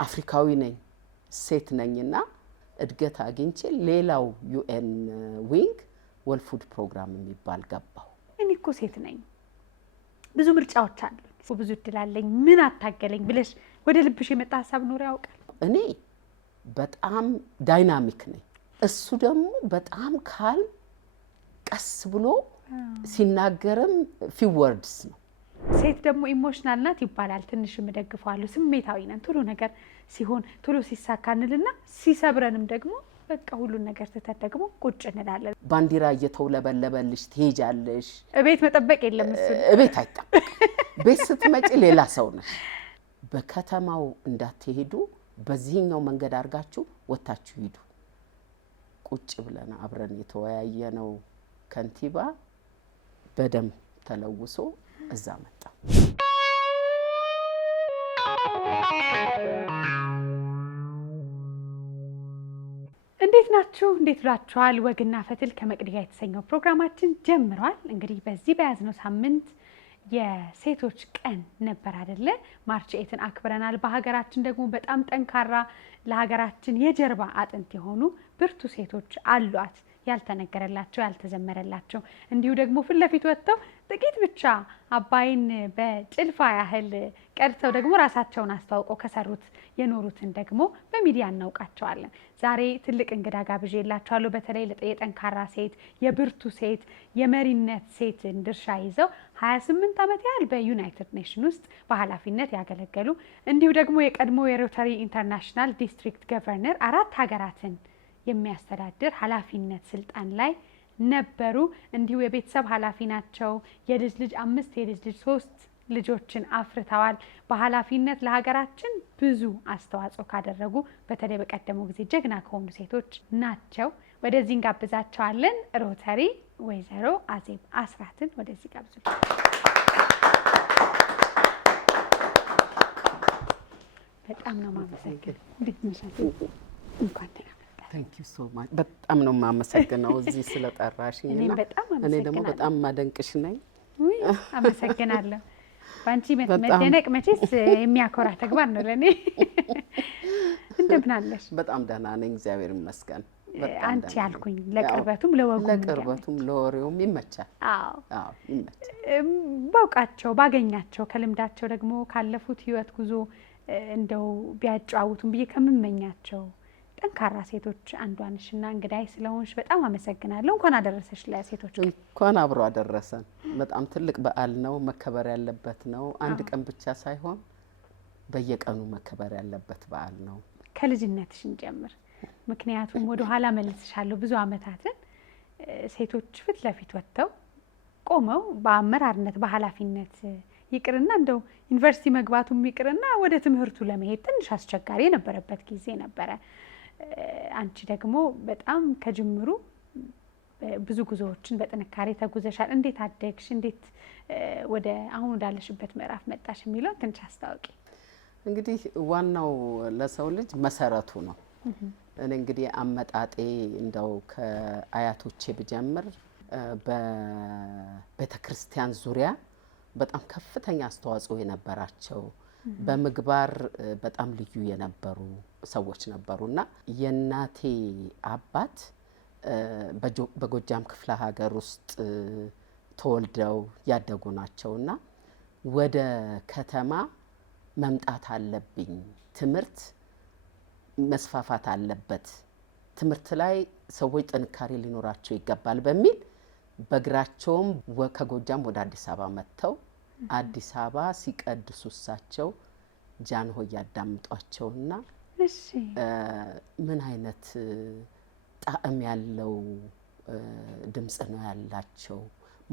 አፍሪካዊ ነኝ ሴት ነኝና እድገት አግኝቼ ሌላው ዩኤን ዊንግ ወርልድ ፉድ ፕሮግራም የሚባል ገባው። እኔ እኮ ሴት ነኝ ብዙ ምርጫዎች አሉ ብዙ እድል አለኝ ምን አታገለኝ ብለሽ ወደ ልብሽ የመጣ ሀሳብ ኖር ያውቃል? እኔ በጣም ዳይናሚክ ነኝ እሱ ደግሞ በጣም ካል ቀስ ብሎ ሲናገርም ፊው ወርድስ ነው። ሴት ደግሞ ኢሞሽናል ናት ይባላል ትንሽ መደግፋለሁ ስሜታዊ ነን ቶሎ ነገር ሲሆን ቶሎ ሲሳካንልና ሲሰብረንም ደግሞ በቃ ሁሉ ነገር ተተደግሞ ቁጭ እንላለን። ባንዲራ እየተውለበለበልሽ ትሄጃለሽ። እቤት መጠበቅ የለም እሱ እቤት አይጠበቅ ቤት ስትመጪ ሌላ ሰው ነሽ። በከተማው እንዳትሄዱ በዚህኛው መንገድ አርጋችሁ ወጣችሁ ሂዱ። ቁጭ ብለን አብረን የተወያየነው ከንቲባ በደም ተለውሶ እዛ መጣ። እንዴት ናችሁ? እንዴት ብላችኋል? ወግና ፈትል ከመቅዲጋ የተሰኘው ፕሮግራማችን ጀምሯል። እንግዲህ በዚህ በያዝነው ሳምንት የሴቶች ቀን ነበር አይደለ? ማርች 8ን አክብረናል። በሀገራችን ደግሞ በጣም ጠንካራ ለሀገራችን የጀርባ አጥንት የሆኑ ብርቱ ሴቶች አሏት። ያልተነገረላቸው ያልተዘመረላቸው እንዲሁ ደግሞ ፊት ለፊት ወጥተው ጥቂት ብቻ አባይን በጭልፋ ያህል ቀርተው ደግሞ ራሳቸውን አስተዋውቀው ከሰሩት የኖሩትን ደግሞ በሚዲያ እናውቃቸዋለን። ዛሬ ትልቅ እንግዳ ጋብዤላችኋለሁ። በተለይ የጠንካራ ሴት የብርቱ ሴት የመሪነት ሴት ድርሻ ይዘው 28 ዓመት ያህል በዩናይትድ ኔሽን ውስጥ በኃላፊነት ያገለገሉ እንዲሁ ደግሞ የቀድሞ የሮተሪ ኢንተርናሽናል ዲስትሪክት ገቨርነር 4 ሀገራትን የሚያስተዳድር ኃላፊነት ስልጣን ላይ ነበሩ። እንዲሁ የቤተሰብ ኃላፊ ናቸው። የልጅ ልጅ 5 የልጅ ልጅ 3 ልጆችን አፍርተዋል። በኃላፊነት ለሀገራችን ብዙ አስተዋጽኦ ካደረጉ በተለይ በቀደመው ጊዜ ጀግና ከሆኑ ሴቶች ናቸው። ወደዚህ እንጋብዛቸዋለን። ሮተሪ ወይዘሮ አዜብ አስራትን ወደዚህ ጋብዙ። በጣም ነው ማመሰግነው። እንዴት ነሽ? እንኳን Thank you so much በጣም ነው ማመሰግነው እዚህ ስለጠራሽኝ እና እኔ ደግሞ በጣም ማደንቅሽ ነኝ። አመሰግናለሁ። ባንቺ መደነቅ መቼስ የሚያኮራ ተግባር ነው ለኔ። እንደምን አለሽ? በጣም ደህና ነኝ እግዚአብሔር ይመስገን። አንቺ ያልኩኝ ለቅርበቱም ለወሬውም ይመቻል። አዎ ይመቻል። ባውቃቸው ባገኛቸው ከልምዳቸው ደግሞ ካለፉት ህይወት ጉዞ እንደው ቢያጫውቱም ብዬ ከምመኛቸው ጠንካራ ሴቶች አንዷ ነሽና እንግዳይ ስለሆንሽ በጣም አመሰግናለሁ። እንኳን አደረሰሽ ለሴቶች። እንኳን አብሮ አደረሰን። በጣም ትልቅ በዓል ነው፣ መከበር ያለበት ነው። አንድ ቀን ብቻ ሳይሆን በየቀኑ መከበር ያለበት በዓል ነው። ከልጅነትሽ እንጀምር። ምክንያቱም ወደ ኋላ መልስሻለሁ ብዙ አመታትን ሴቶች ፊት ለፊት ወጥተው ቆመው በአመራርነት በኃላፊነት ይቅርና እንደው ዩኒቨርሲቲ መግባቱም ይቅርና ወደ ትምህርቱ ለመሄድ ትንሽ አስቸጋሪ የነበረበት ጊዜ ነበረ። አንቺ ደግሞ በጣም ከጅምሩ ብዙ ጉዞዎችን በጥንካሬ ተጉዘሻል። እንዴት አደግሽ? እንዴት ወደ አሁን ወዳለሽበት ምዕራፍ መጣሽ የሚለው ትንሽ አስታውቂ። እንግዲህ ዋናው ለሰው ልጅ መሰረቱ ነው። እኔ እንግዲህ አመጣጤ እንደው ከአያቶቼ ብጀምር በቤተክርስቲያን ዙሪያ በጣም ከፍተኛ አስተዋጽኦ የነበራቸው በምግባር በጣም ልዩ የነበሩ ሰዎች ነበሩና የናቴ አባት በጎጃም ክፍለ ሀገር ውስጥ ተወልደው ያደጉ ናቸውና ወደ ከተማ መምጣት አለብኝ፣ ትምህርት መስፋፋት አለበት፣ ትምህርት ላይ ሰዎች ጥንካሬ ሊኖራቸው ይገባል በሚል በእግራቸውም ከጎጃም ወደ አዲስ አበባ መጥተው አዲስ አበባ ሲቀድሱ እሳቸው ጃንሆይ ያዳምጧቸውና ምን አይነት ጣዕም ያለው ድምጽ ነው ያላቸው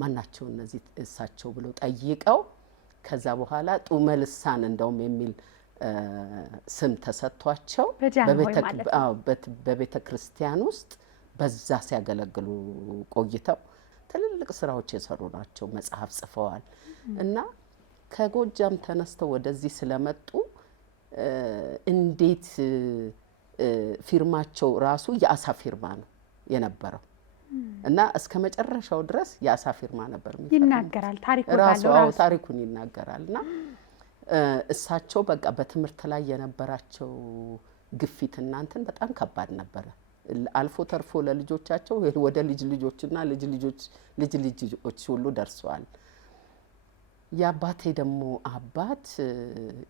ማናቸው እነዚህ እሳቸው ብለው ጠይቀው ከዛ በኋላ ጡመ ልሳን እንደውም የሚል ስም ተሰጥቷቸው በቤተ ክርስቲያን ውስጥ በዛ ሲያገለግሉ ቆይተው ትልልቅ ስራዎች የሰሩ ናቸው። መጽሐፍ ጽፈዋል እና ከጎጃም ተነስተው ወደዚህ ስለመጡ እንዴት ፊርማቸው ራሱ የአሳ ፊርማ ነው የነበረው እና እስከ መጨረሻው ድረስ የአሳ ፊርማ ነበር ይናገራል። ታሪኩን ይናገራልና እሳቸው በቃ በትምህርት ላይ የነበራቸው ግፊት እናንተን በጣም ከባድ ነበረ። አልፎ ተርፎ ለልጆቻቸው ወደ ልጅ ልጆችና ልጅ ልጆች ሁሉ ደርሰዋል። የአባቴ ደግሞ አባት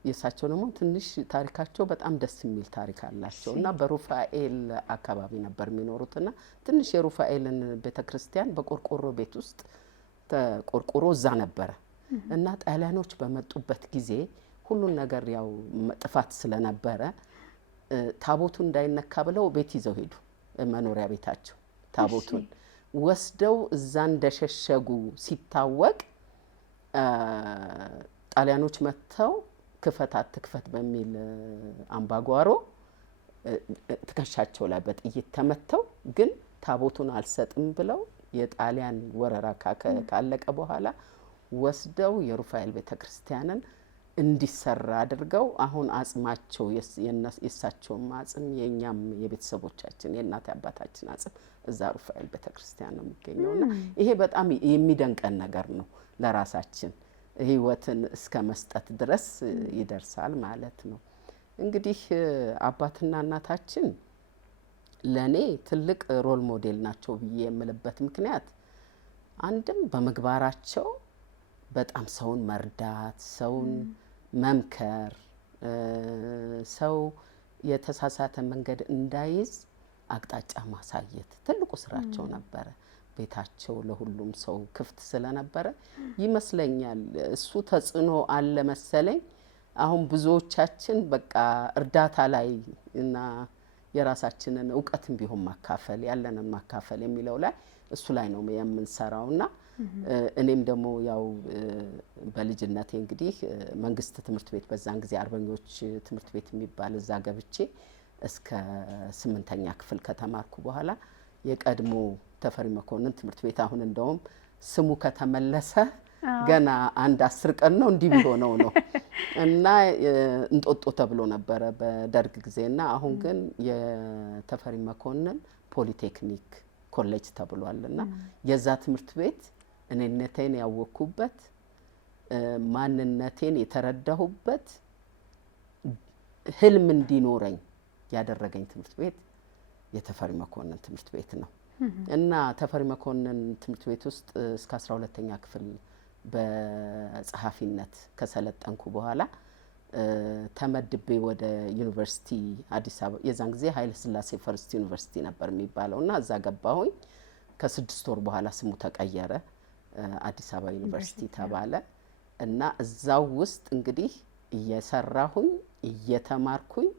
የእሳቸው ደግሞ ትንሽ ታሪካቸው በጣም ደስ የሚል ታሪክ አላቸው እና በሩፋኤል አካባቢ ነበር የሚኖሩትና ትንሽ የሩፋኤልን ቤተክርስቲያን በቆርቆሮ ቤት ውስጥ ተቆርቆሮ እዛ ነበረ እና ጣሊያኖች በመጡበት ጊዜ ሁሉን ነገር ያው ጥፋት ስለነበረ ታቦቱ እንዳይነካ ብለው ቤት ይዘው ሄዱ። መኖሪያ ቤታቸው ታቦቱን ወስደው እዛ እንደሸሸጉ ሲታወቅ ጣሊያኖች መጥተው ክፈት አትክፈት በሚል አምባጓሮ ትከሻቸው ላይ በጥይት ተመተው ግን ታቦቱን አልሰጥም ብለው የጣሊያን ወረራ ካለቀ በኋላ ወስደው የሩፋኤል ቤተክርስቲያንን እንዲሰራ አድርገው አሁን አጽማቸው የእሳቸውም አጽም የኛም የቤተሰቦቻችን የእናት አባታችን አጽም እዛ ሩፋኤል ቤተክርስቲያን ነው የሚገኘውና ይሄ በጣም የሚደንቀን ነገር ነው። ለራሳችን ህይወትን እስከ መስጠት ድረስ ይደርሳል ማለት ነው። እንግዲህ አባትና እናታችን ለኔ ትልቅ ሮል ሞዴል ናቸው ብዬ የምልበት ምክንያት አንድም በምግባራቸው በጣም ሰውን መርዳት፣ ሰውን መምከር፣ ሰው የተሳሳተ መንገድ እንዳይዝ አቅጣጫ ማሳየት ትልቁ ስራቸው ነበረ። ቤታቸው ለሁሉም ሰው ክፍት ስለነበረ ይመስለኛል እሱ ተጽዕኖ አለ መሰለኝ። አሁን ብዙዎቻችን በቃ እርዳታ ላይ እና የራሳችንን እውቀትም ቢሆን ማካፈል ያለንን ማካፈል የሚለው ላይ እሱ ላይ ነው የምንሰራውና እኔም ደግሞ ያው በልጅነቴ እንግዲህ መንግስት ትምህርት ቤት በዛን ጊዜ አርበኞች ትምህርት ቤት የሚባል እዛ ገብቼ እስከ 8ኛ ክፍል ከተማርኩ በኋላ የቀድሞ ተፈሪ መኮንን ትምህርት ቤት አሁን እንደውም ስሙ ከተመለሰ ገና 10 ቀን ነው እንዲህ ቢሆነው ነው እና እንጦጦ ተብሎ ነበረ በደርግ ጊዜና አሁን ግን የተፈሪ መኮንን ፖሊቴክኒክ ኮሌጅ ተብሏልና የዛ ትምህርት ቤት እኔነቴን ያወኩበት ማንነቴን የተረዳሁበት ህልም እንዲኖረኝ ያደረገኝ ትምህርት ቤት የተፈሪ መኮንን ትምህርት ቤት ነው እና ተፈሪ መኮንን ትምህርት ቤት ውስጥ እስከ 12ኛ ክፍል በጸሐፊነት ከሰለጠንኩ በኋላ ተመድቤ ወደ ዩኒቨርሲቲ አዲስ አበባ የዛን ጊዜ ኃይለ ሥላሴ ፈርስት ዩኒቨርሲቲ ነበር የሚባለውና እዛ ገባሁኝ። ከ6 ወር በኋላ ስሙ ተቀየረ፣ አዲስ አበባ ዩኒቨርሲቲ ተባለ እና እዛው ውስጥ እንግዲህ እየሰራሁኝ እየተማርኩኝ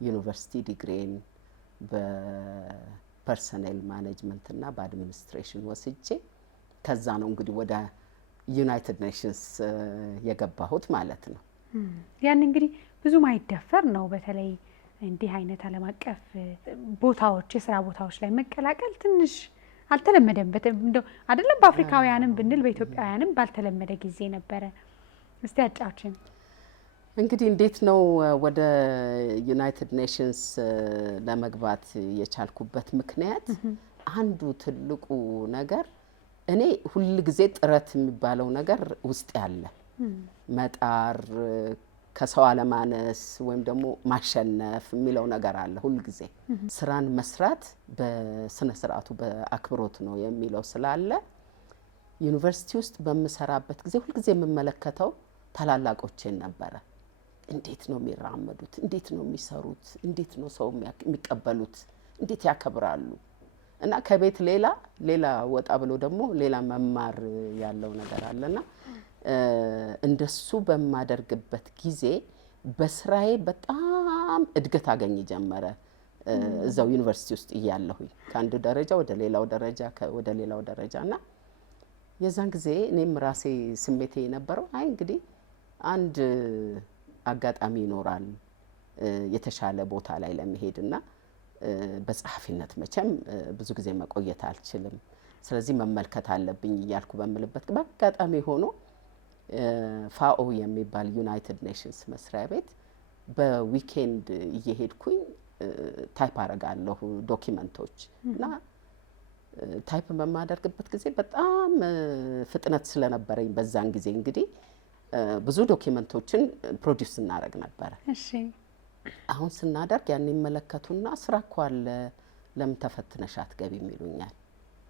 ዩኒቨርሲቲ ዲግሪን በፐርሰናል ማኔጅመንት እና በአድሚኒስትሬሽን ወስጄ ከዛ ነው እንግዲህ ወደ ዩናይትድ ኔሽንስ የገባሁት ማለት ነው። ያን እንግዲህ ብዙ ማይደፈር ነው። በተለይ እንዲህ አይነት ዓለም አቀፍ ቦታዎች የስራ ቦታዎች ላይ መቀላቀል ትንሽ አልተለመደም። እንደው አይደለም በአፍሪካውያንም ብንል በኢትዮጵያውያንም ባልተለመደ ጊዜ ነበረ። እስቲ አጫውችን። እንግዲህ እንዴት ነው ወደ ዩናይትድ ኔሽንስ ለመግባት የቻልኩበት ምክንያት አንዱ ትልቁ ነገር እኔ ሁል ጊዜ ጥረት የሚባለው ነገር ውስጥ ያለ መጣር ከሰው አለማነስ ወይም ደግሞ ማሸነፍ የሚለው ነገር አለ። ሁል ጊዜ ስራን መስራት በስነ ስርዓቱ በአክብሮት ነው የሚለው ስላለ ዩኒቨርሲቲ ውስጥ በምሰራበት ጊዜ ሁል ጊዜ የምመለከተው ታላላቆቼን ነበረ። እንዴት ነው የሚራመዱት? እንዴት ነው የሚሰሩት? እንዴት ነው ሰው የሚቀበሉት? እንዴት ያከብራሉ? እና ከቤት ሌላ ወጣ ብሎ ደግሞ ሌላ መማር ያለው ነገር አለና እንደሱ በማደርግበት ጊዜ በስራዬ በጣም እድገት አገኝ ጀመረ። እዛው ዩኒቨርሲቲ ውስጥ እያለሁኝ ከአንድ ደረጃ ወደ ሌላው ደረጃና የዛን ጊዜ እኔም ራሴ ስሜቴ የነበረው አይ እንግዲህ አንድ አጋጣሚ ይኖራል የተሻለ ቦታ ላይ ለመሄድና በጸሐፊነት መቼም ብዙ ጊዜ መቆየት አልችልም፣ ስለዚህ መመልከት አለብኝ እያልኩ በምልበት በአጋጣሚ ሆኖ ፋኦ የሚባል ዩናይትድ ኔሽንስ መስሪያ ቤት በዊኬንድ እየሄድኩኝ ታይፕ አረጋለሁ ዶኪመንቶች እና ታይፕ በማደርግበት ጊዜ በጣም ፍጥነት ስለነበረኝ በዛን ጊዜ እንግዲህ ብዙ ዶኪመንቶችን ፕሮዲውስ እናደርግ ነበረ። እሺ አሁን ስናደርግ ያን ይመለከቱና ስራ እኮ አለ ለምን ተፈትነሽ አትገቢም ይሉኛል።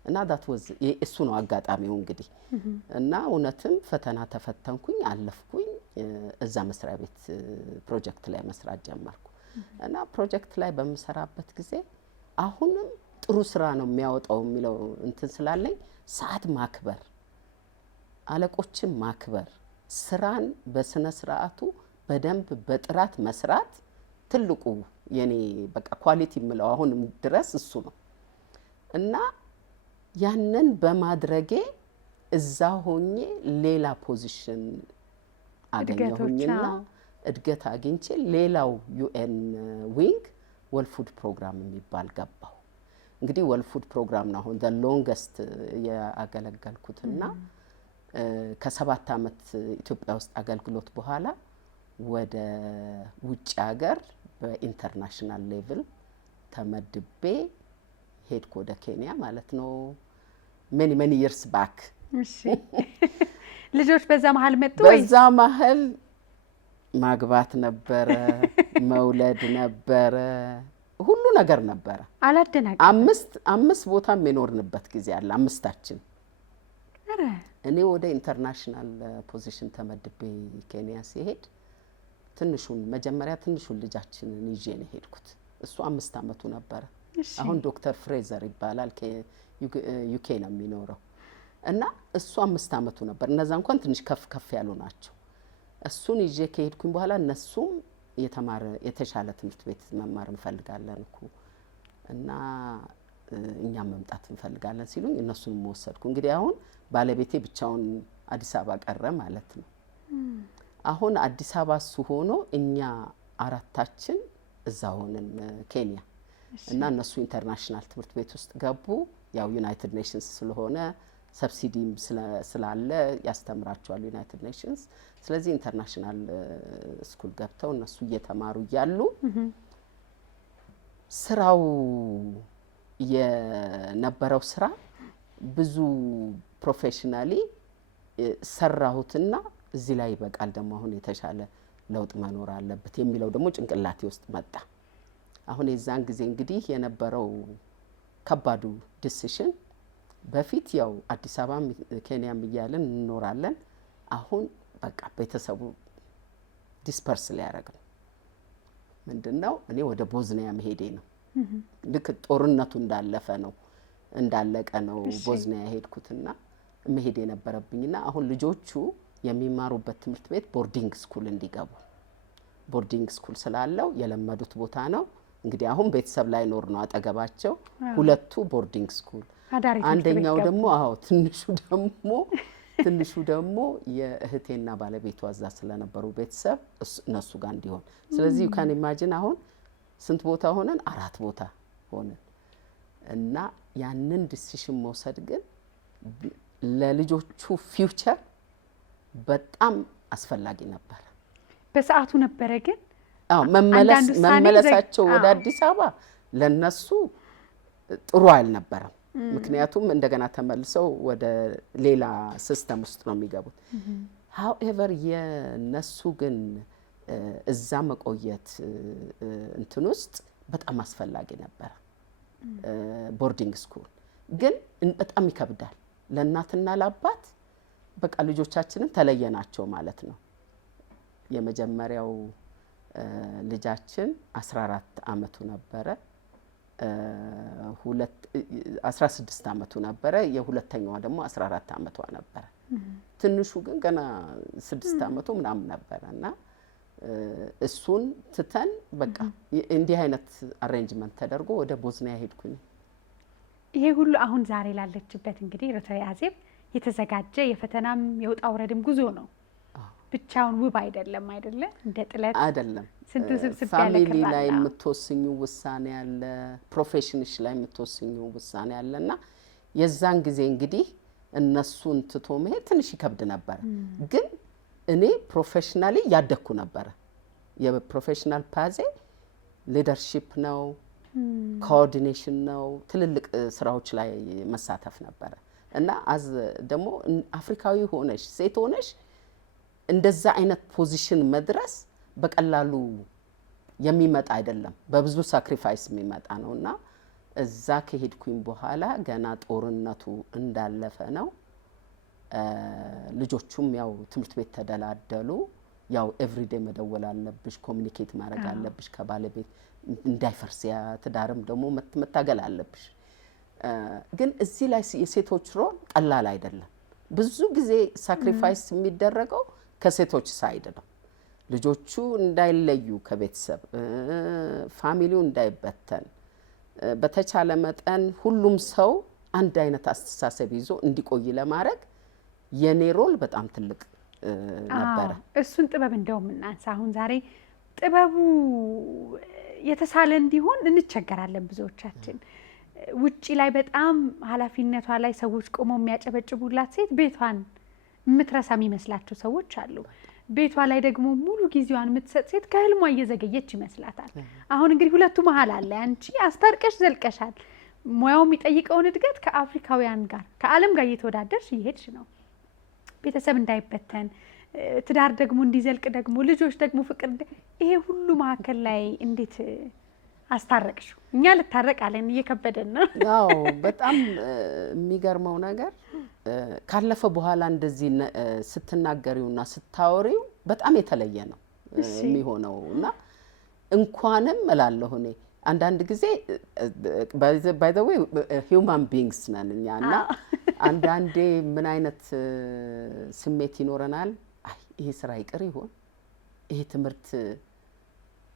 እና ዳት ወዝ እሱ ነው አጋጣሚው እንግዲህ። እና እውነትም ፈተና ተፈተንኩኝ፣ አለፍኩኝ። እዛ መስሪያ ቤት ፕሮጀክት ላይ መስራት ጀመርኩ። እና ፕሮጀክት ላይ በምሰራበት ጊዜ አሁንም ጥሩ ስራ ነው የሚያወጣው የሚለው እንትን ስላለኝ ሰዓት ማክበር፣ አለቆችን ማክበር፣ ስራን በስነ ስርዓቱ በደንብ በጥራት መስራት ትልቁ የኔ በቃ ኳሊቲ የምለው አሁንም ድረስ እሱ ነው። እና ያንን በማድረጌ እዛ ሆኜ ሌላ ፖዚሽን አገኘሁኝና እድገት አግኝቼ ሌላው ዩኤን ዊንግ ወርልድ ፉድ ፕሮግራም የሚባል ገባሁ። እንግዲህ ወርልድ ፉድ ፕሮግራም ነው አሁን ሎንገስት ያገለገልኩትና ከ7 ዓመት ኢትዮጵያ ውስጥ አገልግሎት በኋላ ወደ ውጭ ሀገር በኢንተርናሽናል ሌቭል ተመድቤ ሄድኩ ወደ ኬንያ ማለት ነው። ሜኒ ይርስ ባክ። እሺ ልጆች በዛ መሀል መጡ ወይ? በዛ መሀል ማግባት ነበረ፣ መውለድ ነበረ፣ ሁሉ ነገር ነበረ። አላደናቀ አምስት ቦታ የኖርንበት ጊዜ አለ አምስታችን። አረ እኔ ወደ ኢንተርናሽናል ፖዚሽን ተመድቤ ኬንያ ሲሄድ መጀመሪያ ትንሹን ልጃችንን ይዤ ነው ሄድኩት። እሱ 5 ዓመቱ ነበረ። አሁን ዶክተር ፍሬዘር ይባላል፣ ዩኬ ነው የሚኖረው። እና እሱ 5 ዓመቱ ነበር። እነዛ እንኳን ትንሽ ከፍ ያሉ ናቸው። እሱን ይዤ ከሄድኩኝ በኋላ እነሱም የተሻለ ትምህርት ቤት መማር እንፈልጋለን እኮ እና እኛም መምጣት እንፈልጋለን ሲሉኝ እነሱንም ወሰድኩ። እንግዲህ አሁን ባለቤቴ ብቻውን አዲስ አበባ ቀረ ማለት ነው። አሁን አዲስ አበባ እሱ ሆኖ እኛ 4ታችን እዛ ሆነን ኬንያ። እና እነሱ ኢንተርናሽናል ትምህርት ቤት ውስጥ ገቡ። ያው ዩናይትድ ኔሽንስ ስለሆነ ሰብሲዲም ስላለ ያስተምራቸዋል ዩናይትድ ኔሽንስ። ስለዚህ ኢንተርናሽናል ስኩል ገብተው እነሱ እየተማሩ እያሉ ስራው የነበረው ስራ ብዙ ፕሮፌሽናሊ ሰራሁትና እዚህ ላይ ይበቃል፣ ደግሞ አሁን የተሻለ ለውጥ መኖር አለበት የሚለው ደግሞ ጭንቅላቴ ውስጥ መጣ። አሁን የዛን ጊዜ እንግዲህ የነበረው ከባዱ ዲሲሽን በፊት ያው አዲስ አበባም ኬንያም እያለን እንኖራለን። አሁን በቃ ቤተሰቡ ዲስፐርስ ሊያደርግ ነው። ምንድነው እኔ ወደ ቦዝኒያ መሄዴ ነው። ልክ ጦርነቱ እንዳለቀ ነው ቦዝኒያ ሄድኩትና መሄድ የነበረብኝና አሁን ልጆቹ የሚማሩበት ትምህርት ቤት ቦርዲንግ ስኩል እንዲገቡ ቦርዲንግ ስኩል ስላለው የለመዱት ቦታ ነው። እንግዲህ አሁን ቤተሰብ ላይ ኖር ነው አጠገባቸው። ሁለቱ ቦርዲንግ ስኩል፣ አንደኛው ደግሞ ትንሹ ደግሞ የእህቴና ባለቤቷ እዛ ስለነበሩ ቤተሰብ እነሱ ጋር እንዲሆን። ስለዚህ you can imagine አሁን ስንት ቦታ ሆነን? 4 ቦታ ሆነን እና ያንን ዲሲሽን መውሰድ ግን ለልጆቹ ፊውቸር በጣም አስፈላጊ ነበር። በሰዓቱ ነበረ ግን መመለሳቸው ወደ አዲስ አበባ ለነሱ ጥሩ አልነበረም። ምክንያቱም እንደገና ተመልሰው ወደ ሌላ ሲስተም ውስጥ ነው የሚገቡት። however የነሱ ግን እዛ መቆየት እንትን ውስጥ በጣም አስፈላጊ ነበር። ቦርዲንግ ስኩል ግን በጣም ይከብዳል ለእናትና ለአባት። በቃ ልጆቻችንን ተለየናቸው ማለት ነው። የመጀመሪያው ልጃችን 14 ዓመቱ ነበረ፣ 16 ዓመቱ ነበረ። የሁለተኛዋ ደግሞ 14 ዓመቷ ነበረ። ትንሹ ግን ገና 6 ዓመቱ ምናምን ነበረና እሱን ትተን በቃ እንዲህ አይነት አሬንጅመንት ተደርጎ ወደ ቦዝኒያ ሄድኩኝ። ይሄ ሁሉ አሁን ዛሬ ላለችበት እንግዲህ ዶክተር አዜብ የተዘጋጀ የፈተናም የውጣ ውረድም ጉዞ ነው። ብቻውን ውብ አይደለም አይደለ? እንደ ጥለት አይደለም። ስንት ስብስብ ያለ ፋሚሊ ላይ የምትወስኙ ውሳኔ አለ፣ ፕሮፌሽንሽ ላይ የምትወስኙ ውሳኔ አለና የዛን ጊዜ እንግዲህ እነሱን ትቶ መሄድ ትንሽ ይከብድ ነበር። ግን እኔ ፕሮፌሽናሊ ያደኩ ነበር። የፕሮፌሽናል ፓዜ ሊደርሺፕ ነው፣ ኮኦርዲኔሽን ነው፣ ትልልቅ ስራዎች ላይ መሳተፍ ነበር እና ደግሞ አፍሪካዊ ሆነሽ ሴት ሆነሽ እንደዛ አይነት ፖዚሽን መድረስ በቀላሉ የሚመጣ አይደለም፣ በብዙ ሳክሪፋይስ የሚመጣ ነውና እዛ ከሄድኩኝ በኋላ ገና ጦርነቱ እንዳለፈ ነው። ልጆቹም ያው ትምህርት ቤት ተደላደሉ። ያው ኤቭሪዴ መደወል አለብሽ፣ ኮሚኒኬት ማድረግ አለብሽ ከባለቤት እንዳይፈርስ፣ ያ ትዳርም ደግሞ መታገል አለብሽ። ግን እዚህ ላይ የሴቶች ሮል ቀላል አይደለም። ብዙ ጊዜ ሳክሪፋይስ የሚደረገው ከሴቶች ሳይድ ነው። ልጆቹ እንዳይለዩ ከቤተሰብ ፋሚሊው እንዳይበተን በተቻለ መጠን ሁሉም ሰው አንድ አይነት አስተሳሰብ ይዞ እንዲቆይ ለማድረግ የኔ ሮል በጣም ትልቅ ነበረ። እሱን ጥበብ እንደውም እናንሳ። አሁን ዛሬ ጥበቡ የተሳለ እንዲሆን እንቸገራለን ብዙዎቻችን። ውጪ ላይ በጣም ኃላፊነቷ ላይ ሰዎች ቆመው የሚያጨበጭቡላት ሴት ቤቷን የምትረሳ የሚመስላቸው ሰዎች አሉ። ቤቷ ላይ ደግሞ ሙሉ ጊዜዋን የምትሰጥ ሴት ከህልሟ እየዘገየች ይመስላታል። አሁን እንግዲህ ሁለቱ መሀል አለ። አንቺ አስታርቀሽ ዘልቀሻል። ሙያው የሚጠይቀውን እድገት ከአፍሪካውያን ጋር ከዓለም ጋር እየተወዳደርሽ እየሄድሽ ነው። ቤተሰብ እንዳይበተን፣ ትዳር ደግሞ እንዲዘልቅ፣ ደግሞ ልጆች ደግሞ ፍቅር፣ ይሄ ሁሉ መሀከል ላይ እንዴት አስታረቅሽው? እኛ ልታረቃለን እየከበደን ነው። አዎ በጣም የሚገርመው ነገር ካለፈ በኋላ እንደዚህ ስትናገሪውና ስታወሪው በጣም የተለየ ነው የሚሆነው እና እንኳንም እላለሁ እኔ አንዳንድ ጊዜ ባይ ዘ ዌይ ሂውማን ቢንግስ ነን እኛ እና አንዳንዴ ምን አይነት ስሜት ይኖረናል? አይ ይሄ ስራ ይቅር ይሆን? ይሄ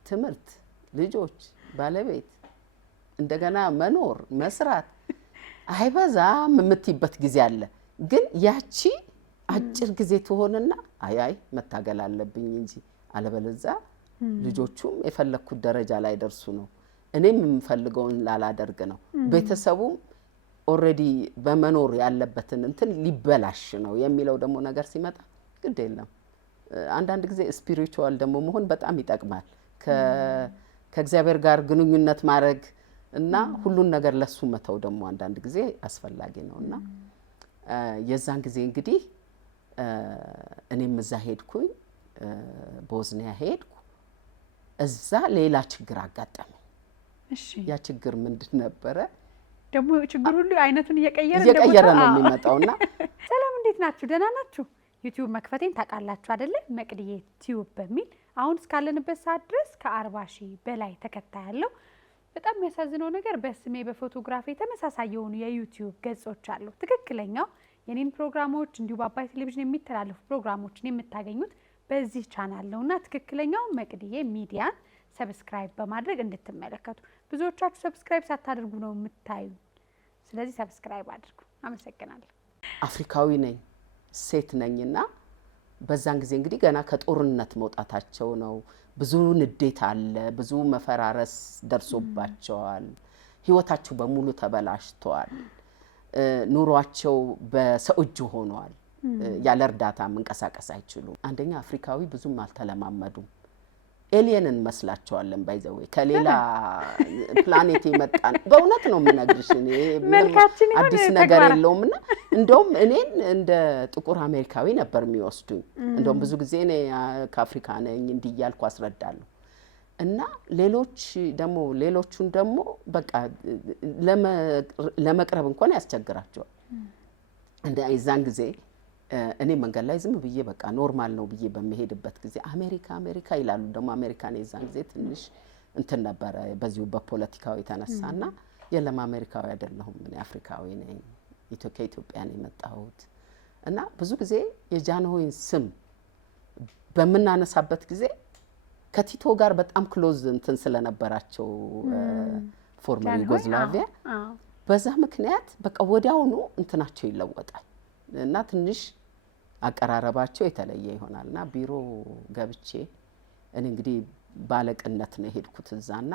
ትምህርት ልጆች ባለቤት እንደገና መኖር መስራት አይበዛም የምትይበት ጊዜ አለ። ግን ያቺ አጭር ጊዜ ትሆንና አይ መታገል አለብኝ እንጂ አለበለዚያ ልጆቹም የፈለኩት ደረጃ ላይ ደርሱ ነው፣ እኔም የምፈልገውን ላላደርግ ነው፣ ቤተሰቡም ኦልሬዲ በመኖር ያለበትን እንትን ሊበላሽ ነው የሚለው ደግሞ ነገር ሲመጣ ግድ የለም። አንዳንድ ጊዜ ስፒሪቹዋል ደግሞ መሆን በጣም ይጠቅማል። ከእግዚአብሔር ጋር ግንኙነት ማድረግ እና ሁሉን ነገር ለሱ መተው ደግሞ አንዳንድ ጊዜ አስፈላጊ ነውና የዛን ጊዜ እንግዲህ እኔም እዛ ሄድኩኝ፣ ቦዝኒያ ሄድኩ። እዛ ሌላ ችግር አጋጠመኝ። እሺ ያ ችግር ምንድን ነበረ? ደግሞ ችግር ሁሉ አይነቱን እየቀየረ ነው የሚመጣውና ሰላም፣ እንዴት ናችሁ? ደህና ናችሁ? ዩቲዩብ መክፈቴን ታውቃላችሁ አይደለ? መቅድዬ ቲዩብ በሚል አሁን እስካለንበት ሰዓት ድረስ ከ40,000 በላይ ተከታይ ያለው። በጣም የሚያሳዝነው ነገር በስሜ በፎቶግራፊ ተመሳሳይ የሆኑ የዩቲዩብ ገጾች አሉ። ትክክለኛው የኔን ፕሮግራሞች እንዲሁ በአባይ ቴሌቪዥን የሚተላለፉ ፕሮግራሞችን የምታገኙት በዚህ ቻናል ነውና ትክክለኛው መቅድዬ ሚዲያን ሰብስክራይብ በማድረግ እንድትመለከቱ። ብዙዎቻችሁ ሰብስክራይብ ሳታደርጉ ነው የምታዩ። ስለዚህ ሰብስክራይብ አድርጉ። አመሰግናለሁ። አፍሪካዊ ነኝ፣ ሴት ነኝና በዛን ጊዜ እንግዲህ ገና ከጦርነት መውጣታቸው ነው። ብዙ ንዴት አለ፣ ብዙ መፈራረስ ደርሶባቸዋል። ህይወታቸው በሙሉ ተበላሽቷል። ኑሯቸው በሰው እጅ ሆኗል። ያለ እርዳታ መንቀሳቀስ አይችሉም። አንደኛ አፍሪካዊ ብዙም አልተለማመዱም። ኤሊየን እንመስላቸዋለን። ባይዘው ከሌላ ፕላኔት የመጣን በእውነት ነው የምነግርሽ። እኔ አዲስ ነገር የለውምና እንደውም እኔን እንደ ጥቁር አሜሪካዊ ነበር የሚወስዱኝ። እንደውም ብዙ ጊዜ እኔ ከአፍሪካ ነኝ እንዲህ እያልኩ አስረዳለሁ። እና ሌሎቹን ደግሞ በቃ ለመቅረብ እንኳን ያስቸግራቸዋል። የዛን ጊዜ እኔ መንገድ ላይ ዝም ብዬ በቃ ኖርማል ነው ብዬ በመሄድበት ጊዜ አሜሪካ ይላሉ። ደግሞ አሜሪካን የዛን ጊዜ ትንሽ እንትን ነበረ በዚሁ በፖለቲካው የተነሳና የለም አሜሪካዊ አይደለሁም እኔ አፍሪካዊ ነኝ፣ ከኢትዮጵያ ነው የመጣሁት። እና ብዙ ጊዜ የጃንሆይን ስም በምናነሳበት ጊዜ ከቲቶ ጋር በጣም ክሎዝ እንትን ስለነበራቸው ፎርመር ዩጎዝላቪያ በዛ ምክንያት በቃ ወዲያውኑ እንትናቸው ይለወጣል እና ትንሽ አቀራረባቸው የተለየ ይሆናልና ቢሮ ገብቼ እኔ እንግዲህ ባለቅነት ነው የሄድኩት እዛና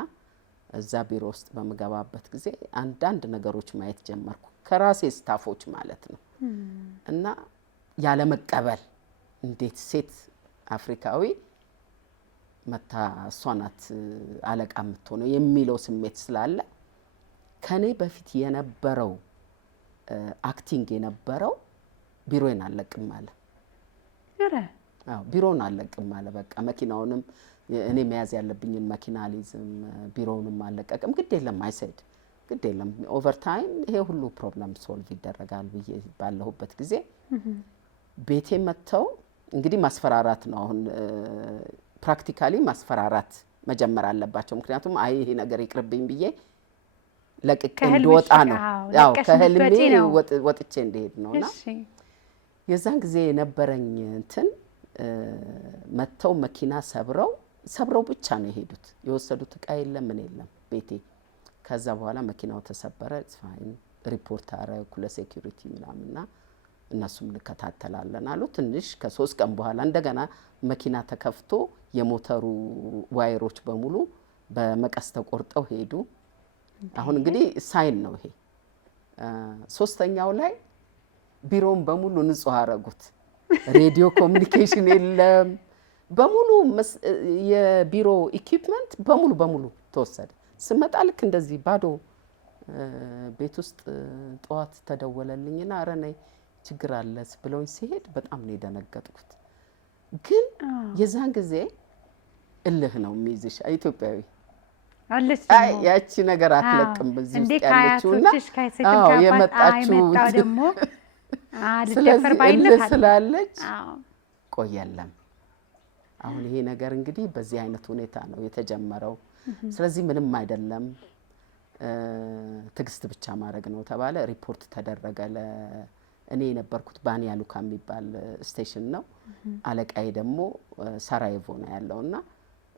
እዛ ቢሮ ውስጥ በመገባበት ጊዜ አንዳንድ ነገሮች ማየት ጀመርኩ፣ ከራሴ ስታፎች ማለት ነው። እና ያለ መቀበል እንዴት ሴት አፍሪካዊ መታ እሷ ናት አለቃ የምትሆነው የሚለው ስሜት ስላለ ከኔ በፊት የነበረው አክቲንግ የነበረው ቢሮዬን አለቅም አለ። አዎ ቢሮውን አለቅም አለ በቃ መኪናውንም እኔ መያዝ ያለብኝን መኪና አልይዝም ቢሮውንም አለቀቅም ግድ የለም አይሰድ ግድ የለም ኦቨር ታይም ይሄ ሁሉ ፕሮብለም ሶልቭ ይደረጋል ብዬ ባለሁበት ጊዜ ቤቴ መጥተው እንግዲህ ማስፈራራት ነው አሁን ፕራክቲካሊ ማስፈራራት መጀመር አለባቸው ምክንያቱም አይ ይሄ ነገር ይቅርብኝ ብዬ ለቅቄ እንደወጣ ነው ያው ከህልሜ ወጥቼ እንደሄድ ነውና የዛን ጊዜ የነበረኝ እንትን መተው መኪና ሰብረው ብቻ ነው የሄዱት የወሰዱት ዕቃ የለም ምን የለም ቤቴ ከዛ በኋላ መኪናው ተሰበረ ፋይን ሪፖርት አረኩ ለሴኩሪቲ ምናምንና እነሱም ልከታተላለን አሉ ትንሽ ከ3 ቀን በኋላ እንደገና መኪና ተከፍቶ የሞተሩ ዋይሮች በሙሉ በመቀስ ተቆርጠው ሄዱ አሁን እንግዲህ ሳይን ነው ይሄ ሶስተኛው ላይ ቢሮውን በሙሉ ንጹህ አረጉት ሬዲዮ ኮሙኒኬሽን የለም በሙሉ የቢሮ ኢኩዊፕመንት በሙሉ ተወሰደ ስመጣ ልክ እንደዚህ ባዶ ቤት ውስጥ ጧት ተደወለልኝና አረነይ ችግር አለስ ብለውኝ ሲሄድ በጣም ነው የደነገጥኩት ግን የዛን ጊዜ እልህ ነው የሚይዝሽ ኢትዮጵያዊ አለች ያቺ ነገር አትለቅም በዚህ ውስጥ ያለችውና የመጣችው ደግሞ አልደፈር ባይነት ስላለች ቆየለም አሁን ይሄ ነገር እንግዲህ በዚህ አይነት ሁኔታ ነው የተጀመረው ስለዚህ ምንም አይደለም ትግስት ብቻ ማድረግ ነው ተባለ ሪፖርት ተደረገ እኔ የነበርኩት ባኒያ ሉካ የሚባል ስቴሽን ነው አለቃዬ ደግሞ ሳራይቮ ነው ያለውና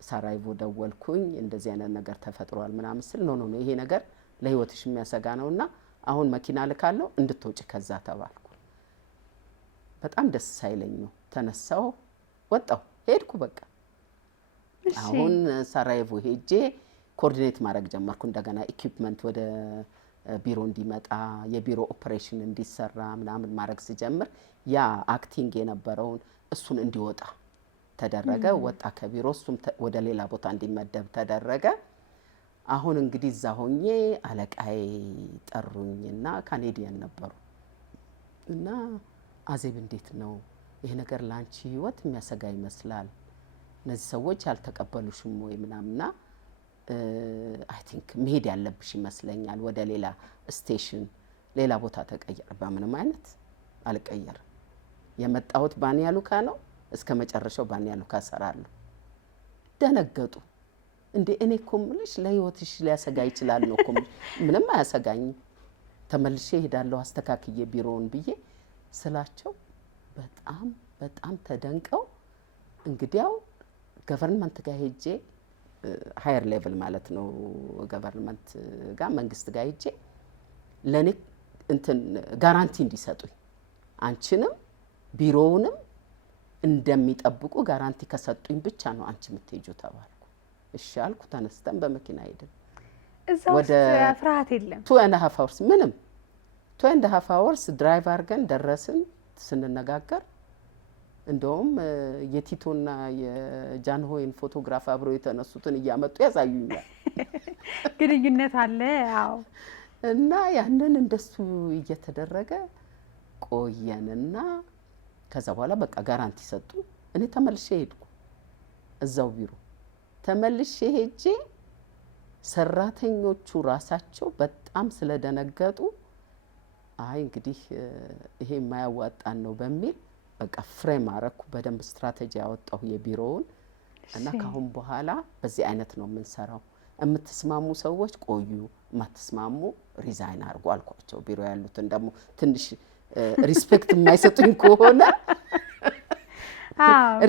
ሳራይቮ ደወልኩኝ እንደዚህ አይነት ነገር ተፈጥሯል ምናምን ስል ኖ ይሄ ነገር ለህይወትሽ የሚያሰጋ ነውና አሁን መኪና ልካለው እንድትወጪ ከዛ ተባልኩ በጣም ደስ ሳይለኝ ነው ተነሳው ወጣው ሄድኩ በቃ አሁን ሳራይቮ ሄጄ ኮኦርዲኔት ማድረግ ጀመርኩ እንደገና ኢኩዊፕመንት ወደ ቢሮ እንዲመጣ የቢሮ ኦፕሬሽን እንዲሰራ ምናምን ማድረግ ሲጀምር ያ አክቲንግ የነበረውን እሱን እንዲወጣ ተደረገ ወጣ ከቢሮ እሱም ወደ ሌላ ቦታ እንዲመደብ ተደረገ አሁን እንግዲህ እዛ ሆኜ አለቃዬ ጠሩኝና ካኔዲያን ነበሩ እና አዜብ እንዴት ነው ይሄ ነገር ላንቺ ህይወት የሚያሰጋ ይመስላል እነዚህ ሰዎች ያልተቀበሉሽም ወይ ምናምንና አይ ቲንክ መሄድ ያለብሽ ይመስለኛል ወደ ሌላ ስቴሽን ሌላ ቦታ ተቀየረ በምንም አይነት አልቀየር የመጣሁት ባኒያ ሉካ ነው እስከ መጨረሻው ባኒያ ሉካ ሰራለሁ ደነገጡ እንዴ እኔ ኮምልሽ ለህይወትሽ ሊያሰጋ ይችላል ነው ኮም ምንም አያሰጋኝ ተመልሼ ሄዳለሁ አስተካክዬ ቢሮውን ብዬ ስላቸው በጣም ተደንቀው እንግዲያው ገቨርንመንት ጋር ሄጄ ሃየር ሌቭል ማለት ነው ገቨርንመንት ጋር መንግስት ጋር ሄጄ ለኔ እንትን ጋራንቲ እንዲሰጡኝ አንቺንም ቢሮውንም እንደሚጠብቁ ጋራንቲ ከሰጡኝ ብቻ ነው አንቺ የምትሄጂው ተባልኩ እሺ አልኩ ተነስተን በመኪና ሄድን ወደ ፍርሃት የለም 2.5 hours ምንም 2.5 hours ድራይቭ አድርገን ደረስን ስንነጋገር እንደውም የቲቶና የጃንሆይን ፎቶግራፍ አብረው የተነሱትን እያመጡ ያሳዩኛል ግንኙነት አለ አዎ እና ያንን እንደሱ እየተደረገ ቆየንና ከዛ በኋላ በቃ ጋራንቲ ሰጡ እኔ ተመልሼ ሄድኩ እዛው ቢሮ ተመልሼ ሄጄ ሰራተኞቹ ራሳቸው በጣም ስለደነገጡ አይ እንግዲህ ይሄ የማያዋጣን ነው በሚል በቃ ፍሬም አረኩ በደንብ ስትራቴጂ ያወጣሁ የቢሮውን እና ካሁን በኋላ በዚህ አይነት ነው የምንሰራው የምትስማሙ ሰዎች ቆዩ ማትስማሙ ሪዛይን አርጉ አልኳቸው ቢሮ ያሉትን ደግሞ ትንሽ ሪስፔክት የማይሰጡኝ ከሆነ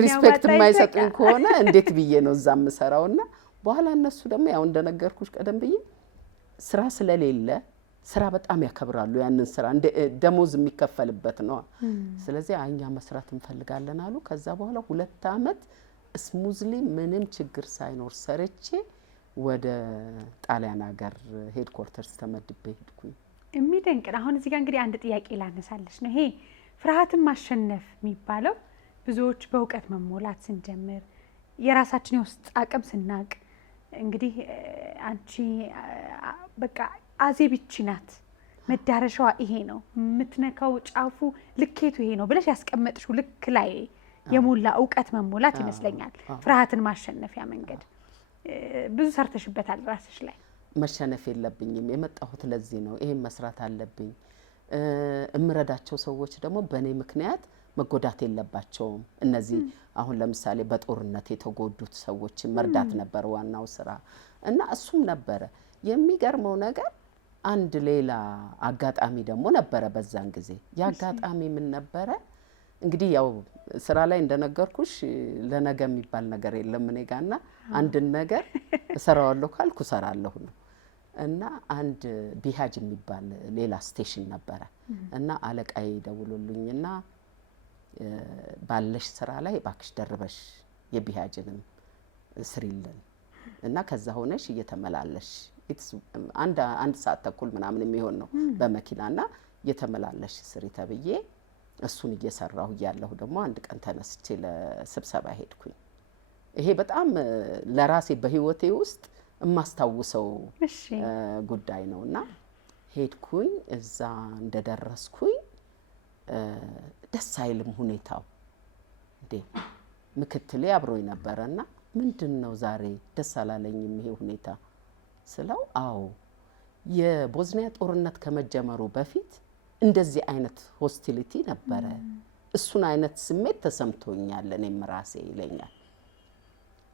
ሪስፔክት የማይሰጡኝ ከሆነ እንዴት ብዬ ነው እዛ የምሰራውና በኋላ እነሱ ደግሞ ያው እንደነገርኩሽ ቀደም ብዬ ስራ ስለሌለ ስራ በጣም ያከብራሉ ያንን ስራ እንደ ደሞዝ የሚከፈልበት ነው ስለዚህ አኛ መስራት እንፈልጋለን አሉ ከዛ በኋላ 2 አመት ስሙዝሊ ምንም ችግር ሳይኖር ሰርቼ ወደ ጣሊያን ሀገር ሄድኳርተርስ ተመድቤ ሄድኩኝ የሚደንቅ አሁን እዚህ ጋር እንግዲህ አንድ ጥያቄ ላነሳለሽ ነው ይሄ ፍርሃትን ማሸነፍ የሚባለው ብዙዎች በእውቀት መሞላት ስንጀምር የራሳችን የውስጥ አቅም ስናቅ እንግዲህ አንቺ በቃ አዜብቺ ናት መዳረሻዋ ይሄ ነው የምትነካው ጫፉ ልኬቱ ይሄ ነው ብለሽ ያስቀመጥሽው ልክ ላይ የሞላ እውቀት መሞላት ይመስለኛል ፍርሃትን ማሸነፊያ መንገድ። ብዙ ሰርተሽበታል ራስሽ ላይ። መሸነፍ የለብኝም የመጣሁት ለዚህ ነው። ይሄን መስራት አለብኝ። እምረዳቸው ሰዎች ደግሞ በእኔ ምክንያት መጎዳት የለባቸውም። እነዚህ አሁን ለምሳሌ በጦርነት የተጎዱት ሰዎችን መርዳት ነበር ዋናው ስራ እና እሱም ነበረ። የሚገርመው ነገር አንድ ሌላ አጋጣሚ ደግሞ ነበረ በዛን ጊዜ። ያጋጣሚ ምን ነበረ እንግዲህ ያው ስራ ላይ እንደነገርኩሽ ለነገ የሚባል ነገር የለም እኔ ጋርና አንድን ነገር እሰራዋለሁ ካልኩ እሰራለሁ ነው። እና አንድ ቢሃጅ የሚባል ሌላ ስቴሽን ነበረ እና አለቃዬ ደውሎልኝና ባለሽ ስራ ላይ ባክሽ ደርበሽ የቢሃጅንም ስሪልን እና ከዛ ሆነሽ እየተመላለሽ አንድ ሰዓት ተኩል ምናምን የሚሆን ነው በመኪናና እየተመላለሽ ስሪ ተብዬ እሱን እየሰራሁ እያለሁ ደግሞ አንድ ቀን ተነስቼ ለስብሰባ ሄድኩኝ። ይሄ በጣም ለራሴ በህይወቴ ውስጥ የማስታውሰው ጉዳይ ነውና ሄድኩኝ። እዛ እንደደረስኩኝ ደስ አይልም ሁኔታው። እንዴ ምክትሌ አብሮኝ ነበረና ምንድነው ዛሬ ደስ አላለኝም ይሄ ሁኔታ ስለው፣ አዎ የቦዝኒያ ጦርነት ከመጀመሩ በፊት እንደዚህ አይነት ሆስቲሊቲ ነበረ፣ እሱን አይነት ስሜት ተሰምቶኛል እኔም ራሴ ይለኛል።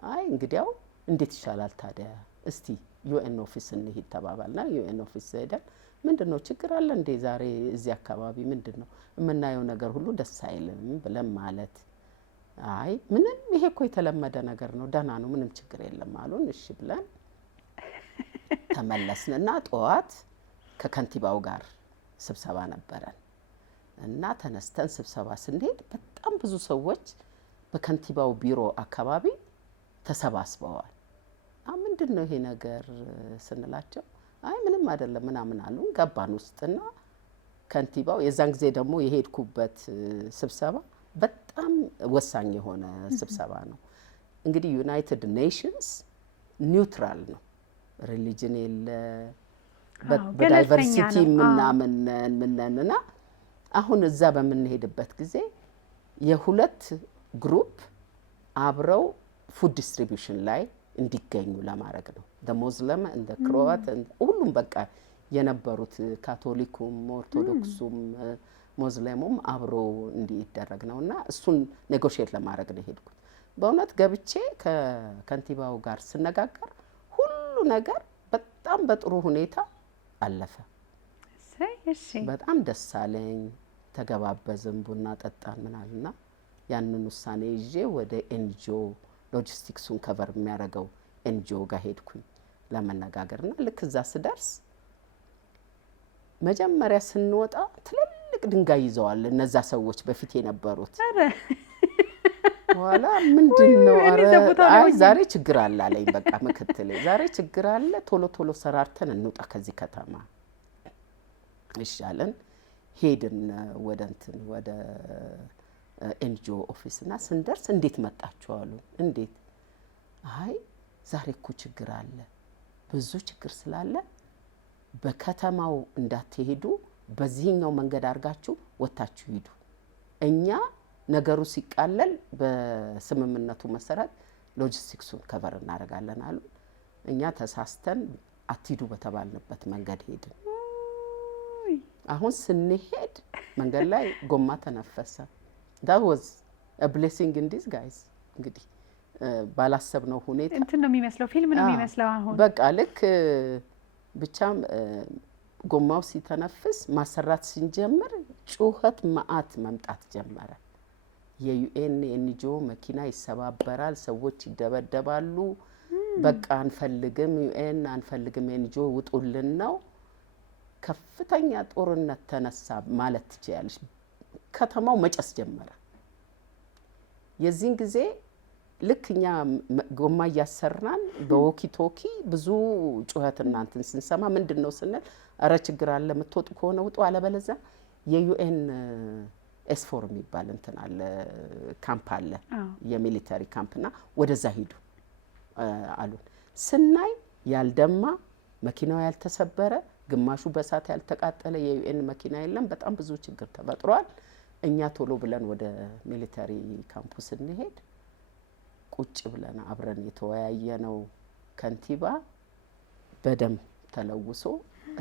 አይ እንግዲያው እንዴት ይሻላል ታዲያ እስቲ ዩኤን ኦፊስ እንሂድ ተባባልና ዩኤን ኦፊስ ሄደን ምንድነው ችግር አለ እንዴ ዛሬ እዚህ አካባቢ ምንድነው የምናየው ነገር ሁሉ ደስ አይልም ብለን ማለት፣ አይ ምንም ይሄ እኮ የተለመደ ነገር ነው ደህና ነው ምንም ችግር የለም አሉን። እሺ ብለን ተመለስንና ጠዋት ከከንቲባው ጋር ስብሰባ ነበረን እና ተነስተን ስብሰባ ስንሄድ በጣም ብዙ ሰዎች በከንቲባው ቢሮ አካባቢ ተሰባስበዋል። ምንድነው ይሄ ነገር ስንላቸው አይ ምንም አይደለም ምናምን አሉን። ገባን ውስጥና ከንቲባው የዛን ጊዜ ደግሞ የሄድኩበት ስብሰባ በጣም ወሳኝ የሆነ ስብሰባ ነው። እንግዲህ ዩናይትድ ኔሽንስ ኒውትራል ነው፣ ሪሊጅን የለ በዳይቨርሲቲ ምናምንና አሁን እዛ በምንሄድበት ጊዜ የሁለት ግሩፕ አብረው ፉድ ዲስትሪቢዩሽን ላይ እንዲገኙ ለማድረግ ነው። ሙስሊም እንደ ክሮአት ሁሉም በቃ የነበሩት ካቶሊኩም ኦርቶዶክሱም ሙስሊሙም አብሮ እንዲደረግ ነውና እሱን ኔጎሽየት ለማድረግ ነው ሄድኩት። በእውነት ገብቼ ከከንቲባው ጋር ስነጋገር ሁሉ ነገር በጣም በጥሩ ሁኔታ አለፈ። በጣም ደስ አለኝ። ተገባበዝን፣ ቡና ጠጣን ምናልና ያንን ውሳኔ ይዤ ወደ ኤንጂኦ ሎጂስቲክሱን ከቨር የሚያደርገው ኤንጂኦ ጋር ሄድኩኝ ለመነጋገርና ልክ እዛ ስደርስ መጀመሪያ ስንወጣ ትልልቅ ድንጋይ ይዘዋል እነዛ ሰዎች በፊት የነበሩት። በኋላ ምንድነው አይ ዛሬ ችግር አለ አለኝ። በቃ ምክትሌ ዛሬ ችግር አለ ቶሎ ቶሎ ሰራርተን እንውጣ ከዚህ ከተማ ይሻለን። ሄድን ወደ ኤንጂኦ ኦፊስና ስንደርስ እንዴት መጣችሁ አሉ። እንዴት? አይ ዛሬ እኮ ችግር አለ፣ ብዙ ችግር ስላለ በከተማው እንዳትሄዱ በዚህኛው መንገድ አድርጋችሁ ወጣችሁ ሂዱ። እኛ ነገሩ ሲቃለል በስምምነቱ መሰረት ሎጂስቲክሱን ከቨር እናደርጋለን አሉ። እኛ ተሳስተን አትሂዱ በተባልንበት መንገድ ሄድን። አሁን ስንሄድ መንገድ ላይ ጎማ ተነፈሰ። that was a blessing in disguise። እንግዲህ ባላሰብነው ሁኔታ እንትን ነው የሚመስለው፣ ፊልም ነው የሚመስለው። አሁን በቃ ልክ ብቻም ጎማው ሲተነፍስ ማሰራት ስንጀምር ጩኸት መዓት መምጣት ጀመረ። የዩኤን ኤንጂኦ መኪና ይሰባበራል፣ ሰዎች ይደበደባሉ። በቃ አንፈልግም ዩኤን አንፈልግም ኤንጂኦ ውጡልን ነው። ከፍተኛ ጦርነት ተነሳ ማለት ትችያለሽ። ከተማው መጨስ ጀመረ። የዚህን ጊዜ ልክ እኛ ጎማ እያሰራን በዎኪ ቶኪ ብዙ ጩኸት እናንተን ስንሰማ ምንድነው ስንል አረ ችግር አለ የምትወጡ ከሆነ ውጡ፣ አለበለዚያ የዩኤን ኤስፎር የሚባል እንትን አለ ካምፕ አለ የሚሊተሪ ካምፕና ወደዛ ሂዱ አሉን። ስናይ ያልደማ መኪናው ያልተሰበረ ግማሹ በሳት ያልተቃጠለ የዩኤን መኪና የለም። በጣም ብዙ ችግር ተፈጥሯል። እኛ ቶሎ ብለን ወደ ሚሊተሪ ካምፑስ እንሄድ ቁጭ ብለን አብረን የተወያየነው ከንቲባ በደም ተለውሶ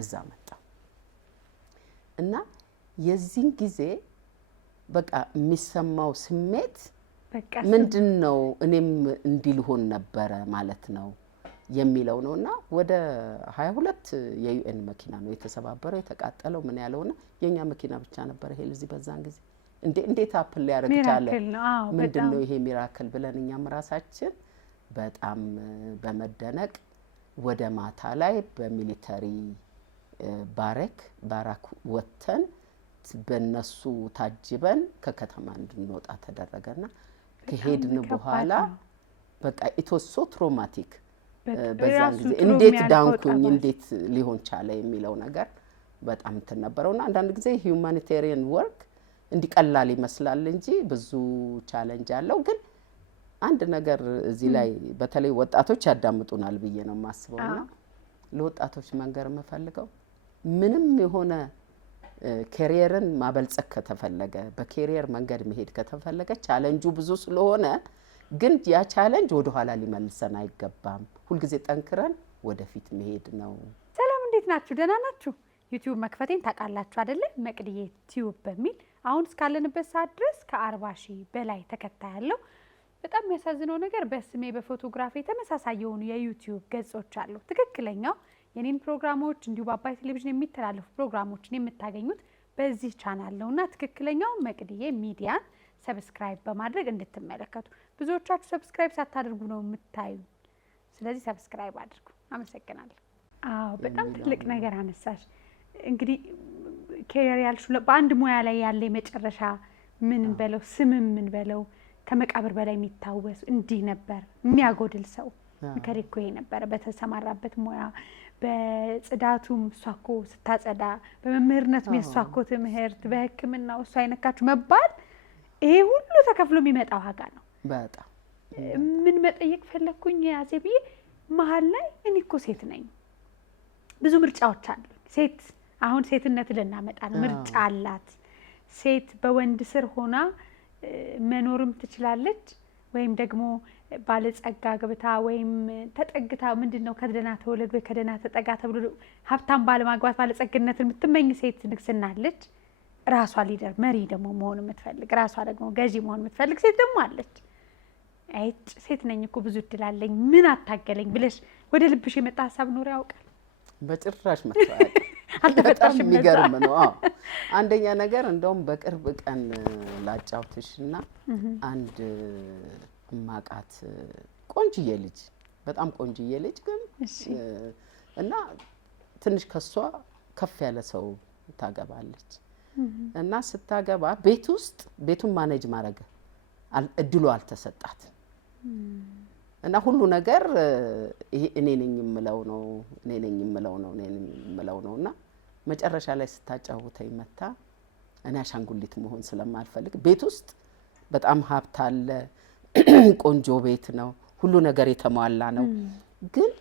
እዛ መጣ እና የዚህን ጊዜ በቃ የሚሰማው ስሜት ምንድነው እኔም እንዲልሆን ነበረ ማለት ነው የሚለው ነውና ወደ 22 የዩኤን መኪና ነው የተሰባበረው የተቃጠለው ምን ያለውና የኛ መኪና ብቻ ነበር ይሄ ለዚህ በዛን ጊዜ እንዴት አፕል ሊያረግ ይችላል ምንድነው ይሄ ሚራክል ብለን እኛም ራሳችን በጣም በመደነቅ ወደ ማታ ላይ በሚሊተሪ ባራክ ወተን በነሱ ታጅበን ከከተማ እንድንወጣ ተደረገና ከሄድን በኋላ በቃ ኢቶሶ ትሮማቲክ በዛን ጊዜ እንዴት ዳንኩኝ እንዴት ሊሆን ቻለ የሚለው ነገር በጣም ተነበረውና አንዳንድ ጊዜ ሁማኒቴሪያን ወርክ እንዲቀላል ይመስላል እንጂ ብዙ ቻሌንጅ አለው ግን አንድ ነገር እዚህ ላይ በተለይ ወጣቶች ያዳምጡናል ብዬ ነው ማስበውና ለወጣቶች መንገር መፈልገው ምንም የሆነ ካሪየርን ማበልጸግ ከተፈለገ በካሪየር መንገድ መሄድ ከተፈለገ ቻሌንጁ ብዙ ስለሆነ ግን ያ ቻሌንጅ ወደ ኋላ ሊመልሰን አይገባም ሁሉ ጊዜ ጠንክረን ወደፊት መሄድ ነው ሰላም እንዴት ናችሁ ደህና ናችሁ ዩቲዩብ መክፈቴን ታውቃላችሁ አይደለ መቅድዬ ቲዩብ በሚል አሁን እስካለንበት ሰዓት ድረስ ከ40,000 በላይ ተከታይ ያለው በጣም የሚያሳዝነው ነገር በስሜ በፎቶግራፊ ተመሳሳይ የሆኑ የዩቲዩብ ገጾች አሉ ትክክለኛው የኔን ፕሮግራሞች እንዲሁ በአባይ ቴሌቪዥን የሚተላለፉ ፕሮግራሞችን የምታገኙት በዚህ ቻናል ነውና ትክክለኛው መቅድዬ ሚዲያን ሰብስክራይብ በማድረግ እንድትመለከቱ ብዙዎቻችሁ ሰብስክራይብ ሳታደርጉ ነው የምታዩ ስለዚህ ሰብስክራይብ አድርጉ አመሰግናለሁ በጣም ትልቅ ነገር አነሳሽ እንግዲህ ካሪየር ያልሹ በአንድ ሙያ ላይ ያለ መጨረሻ ምን በለው ስምም ምን በለው ከመቃብር በላይ የሚታወስ እንዲህ ነበር የሚያጎድል ሰው ከሪኮ ነበር በተሰማራበት ሙያ በጽዳቱም ሷኮ ስታጸዳ በመምህርነት የሚያሷኮ ትምህርት በህክምናው እሷ አይነካችሁ መባል ይሄ ሁሉ ተከፍሎ የሚመጣው ዋጋ ነው በጣም ምን መጠየቅ ፈለኩኝ ያዘቢ መሃል ላይ እኔ እኮ ሴት ነኝ ብዙ ምርጫዎች አሉ ሴት አሁን ሴትነት ለናመጣ ነው ምርጫ አላት ሴት በወንድ ስር ሆና መኖርም ትችላለች ወይም ደግሞ ባለጸጋ ገብታ ወይም ተጠግታ ምንድነው ከደና ተወለድ ወይ ከደና ተጠጋ ተብሎ ሀብታም ባለማግባት ባለጸግነትን የምትመኝ ሴት ንግስናለች ራሷ ሊደር መሪ ደግሞ መሆን የምትፈልግ ራሷ ደግሞ ገዢ መሆን የምትፈልግ ሴት ደግሞ አለች አይጭ ሴት ነኝ እኮ ብዙ እድላለኝ ምን አታገለኝ ብለሽ ወደ ልብሽ የመጣ ሐሳብ ኖር ያውቃል በጭራሽ መጣጣ አልተፈጠረም የሚገርም ነው አንደኛ ነገር እንደውም በቅርብ ቀን ላጫውትሽና አንድ ማቃት ቆንጅዬ ልጅ በጣም ቆንጅዬ ልጅ ግን እና ትንሽ ከሷ ከፍ ያለ ሰው ታገባለች እና ስታገባ ቤት ውስጥ ቤቱን ማኔጅ ማድረግ እድሉ አልተሰጣት እና ሁሉ ነገር እኔ ነኝ የምለው ነውና መጨረሻ ላይ ስታጫውተኝ መታ እኔ አሻንጉሊት መሆን ስለማልፈልግ ቤት ውስጥ በጣም ሀብት አለ ቆንጆ ቤት ነው ሁሉ ነገር የተሟላ ነው ግን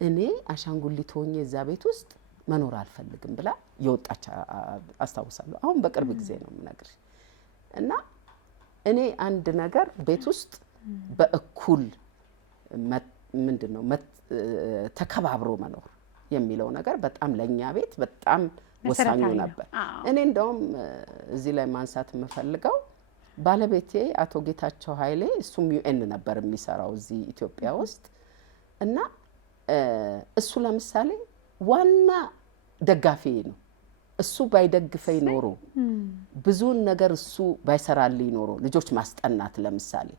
እኔ አሻንጉሊት ሆኜ እዛ ቤት ውስጥ መኖር አልፈልግም ብላ የወጣች አስታውሳለሁ አሁን በቅርብ ጊዜ ነው የምነግርሽ እና እኔ አንድ ነገር ቤት ውስጥ በእኩል ምንድነው ተከባብሮ መኖር የሚለው ነገር በጣም ለኛ ቤት በጣም ወሳኙ ነበር እኔ እንደውም እዚህ ላይ ማንሳት የምፈልገው ባለቤቴ አቶ ጌታቸው ኃይሌ እሱም ዩኤን ነበር የሚሰራው እዚህ ኢትዮጵያ ውስጥ እና እሱ ለምሳሌ ዋና ደጋፊ ነው እሱ ባይደግፈኝ ኖሮ ብዙ ነገር እሱ ባይሰራልኝ ኖሮ ልጆች ማስጠናት ለምሳሌ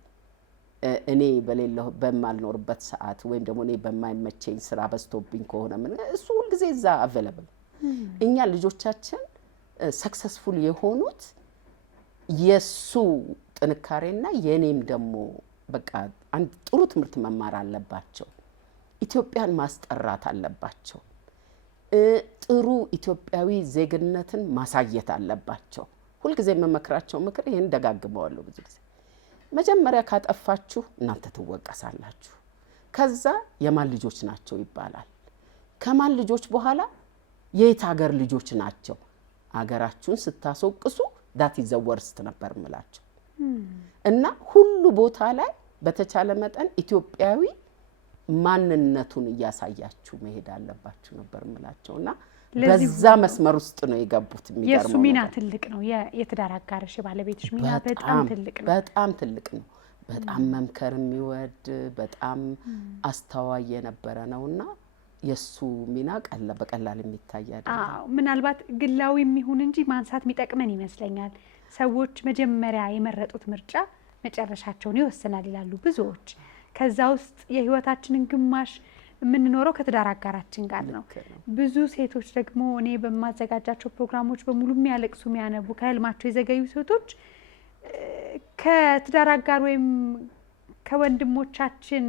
እኔ በሌለው በማልኖርበት ሰዓት ወይም ደግሞ እኔ በማይመቸኝ ስራ በስቶብኝ ከሆነ ምን እሱ ሁሉ ጊዜ እዛ አቬለብል እኛ ልጆቻችን ሰክሰስፉል የሆኑት የሱ ጥንካሬና የኔም ደግሞ በቃ አንድ ጥሩ ትምህርት መማር አለባቸው ኢትዮጵያን ማስጠራት አለባቸው ጥሩ ኢትዮጵያዊ ዜግነትን ማሳየት አለባቸው ሁሉ ጊዜ መመክራቸው ምክር ይሄን ደጋግመዋለሁ ብዙ ጊዜ መጀመሪያ ካጠፋችሁ እናንተ ትወቀሳላችሁ ከዛ የማን ልጆች ናቸው ይባላል ከማን ልጆች በኋላ የት ሀገር ልጆች ናቸው ሀገራችሁን ስታስወቅሱ ዳት ኢዝ ዘ ወርስት ነበር ምላቸው እና ሁሉ ቦታ ላይ በተቻለ መጠን ኢትዮጵያዊ ማንነቱን እያሳያችሁ መሄድ አለባችሁ ነበር ምላቸውና በዛ መስመር ውስጥ ነው የገቡት። የሚገርመው የሱ ሚና ትልቅ ነው። የትዳር አጋርሽ ባለቤትሽ ሚና በጣም ትልቅ ነው። በጣም ትልቅ ነው። በጣም መምከር የሚወድ በጣም አስተዋይ የነበረ ነውና የሱ ሚና በቀላል የሚታይ አይደለም። ምናልባት ግላዊ የሚሆን እንጂ ማንሳት የሚጠቅመን ይመስለኛል። ሰዎች መጀመሪያ የመረጡት ምርጫ መጨረሻቸውን ይወስናል ይላሉ ብዙዎች። ከዛ ውስጥ የህይወታችንን ግማሽ የምንኖረው ከትዳር አጋራችን ጋር ነው። ብዙ ሴቶች ደግሞ እኔ በማዘጋጃቸው ፕሮግራሞች በሙሉ የሚያለቅሱ የሚያነቡ ከህልማቸው የዘገዩ ሴቶች ከትዳር አጋር ወይም ከወንድሞቻችን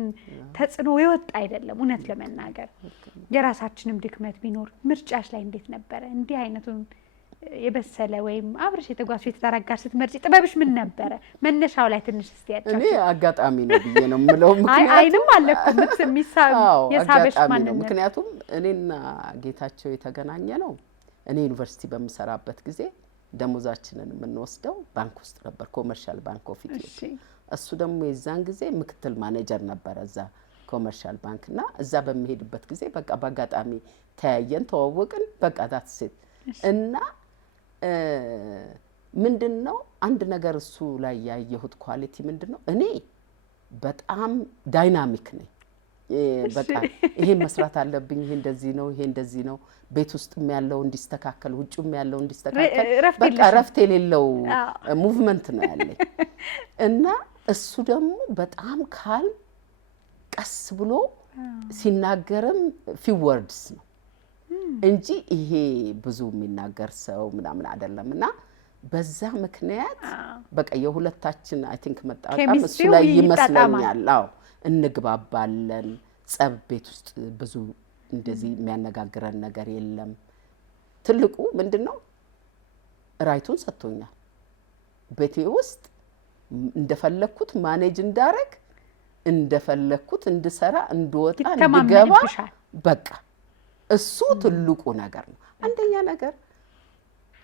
ተጽዕኖ የወጣ አይደለም። እውነት ለመናገር የራሳችንም ድክመት ቢኖር ምርጫሽ ላይ እንዴት ነበረ? እንዲህ አይነቱን የበሰለ ወይም አብረሽ የተጓዙ የትዳር አጋር ስትመርጪ ጥበብሽ ምን ነበረ? መነሻው ላይ ትንሽ እስቲ ያጫውቺ። እኔ አጋጣሚ ነው ብዬ ነው የምለው። አይንም አለኩም የሳበሽ ማን ነው? ምክንያቱም እኔና ጌታቸው የተገናኘ ነው። እኔ ዩኒቨርሲቲ በምሰራበት ጊዜ ደሞዛችንን የምንወስደው ባንክ ውስጥ ነበር፣ ኮመርሻል ባንክ ኦፍ ኢትዮጵያ። እሱ ደግሞ የዛን ጊዜ ምክትል ማኔጀር ነበረ እዛ ኮመርሻል ባንክ እና እዛ በሚሄድበት ጊዜ በቃ በአጋጣሚ ተያየን፣ ተዋወቅን። በቃ ዳትሴት እና ምንድነው አንድ ነገር እሱ ላይ ያየሁት ኳሊቲ ምንድነው? እኔ በጣም ዳይናሚክ ነኝ። በቃ ይሄ መስራት አለብኝ፣ ይሄ እንደዚህ ነው፣ ይሄ እንደዚህ ነው፣ ቤት ውስጥም ያለው እንዲስተካከል፣ ውጭም ያለው እንዲስተካከል፣ በቃ ረፍት የሌለው ሙቭመንት ነው ያለኝ እና እሱ ደግሞ በጣም ካል ቀስ ብሎ ሲናገርም ፊው ወርድስ ነው እንጂ ይሄ ብዙ የሚናገር ሰው ምናምን አይደለም። እና በዛ ምክንያት በቃ የሁለታችን አይ ቲንክ መጣጣም እሱ ላይ ይመስለኛል። አዎ እንግባባለን። ጸብ ቤት ውስጥ ብዙ እንደዚህ የሚያነጋግረን ነገር የለም። ትልቁ ምንድነው ራይቱን ሰጥቶኛል። ቤቴ ውስጥ እንደፈለኩት ማኔጅ እንዳረግ፣ እንደፈለኩት እንድሰራ፣ እንድወጣ፣ እንድገባ በቃ እሱ ትልቁ ነገር ነው። አንደኛ ነገር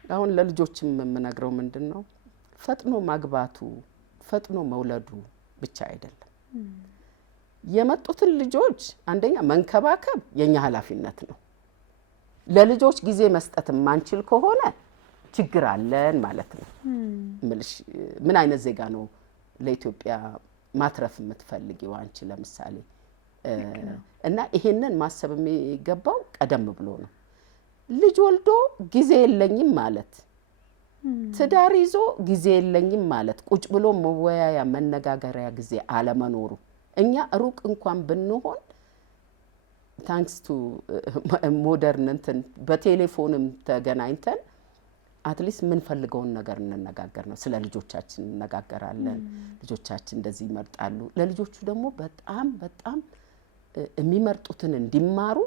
አሁን ለልጆችም የምነግረው ምንድነው ፈጥኖ ማግባቱ ፈጥኖ መውለዱ ብቻ አይደለም። የመጡትን ልጆች አንደኛ መንከባከብ የኛ ኃላፊነት ነው። ለልጆች ጊዜ መስጠት ማንችል ከሆነ ችግር አለን ማለት ነው። ምን አይነት ዜጋ ነው ለኢትዮጵያ ማትረፍ የምትፈልጊው አንቺ ለምሳሌ? እና ይሄንን ማሰብ የሚገባው ቀደም ብሎ ነው። ልጅ ወልዶ ጊዜ የለኝም ማለት፣ ትዳር ይዞ ጊዜ የለኝም ማለት፣ ቁጭ ብሎ መወያያ መነጋገሪያ ጊዜ አለመኖሩ። እኛ ሩቅ እንኳን ብንሆን ታንክስ ቱ ሞደርን እንትን በቴሌፎንም ተገናኝተን አትሊስት የምንፈልገውን ነገር እንነጋገር ነው። ስለ ልጆቻችን እንነጋገራለን። ልጆቻችን እንደዚህ ይመርጣሉ። ለልጆቹ ደግሞ በጣም በጣም የሚመርጡትን እንዲማሩ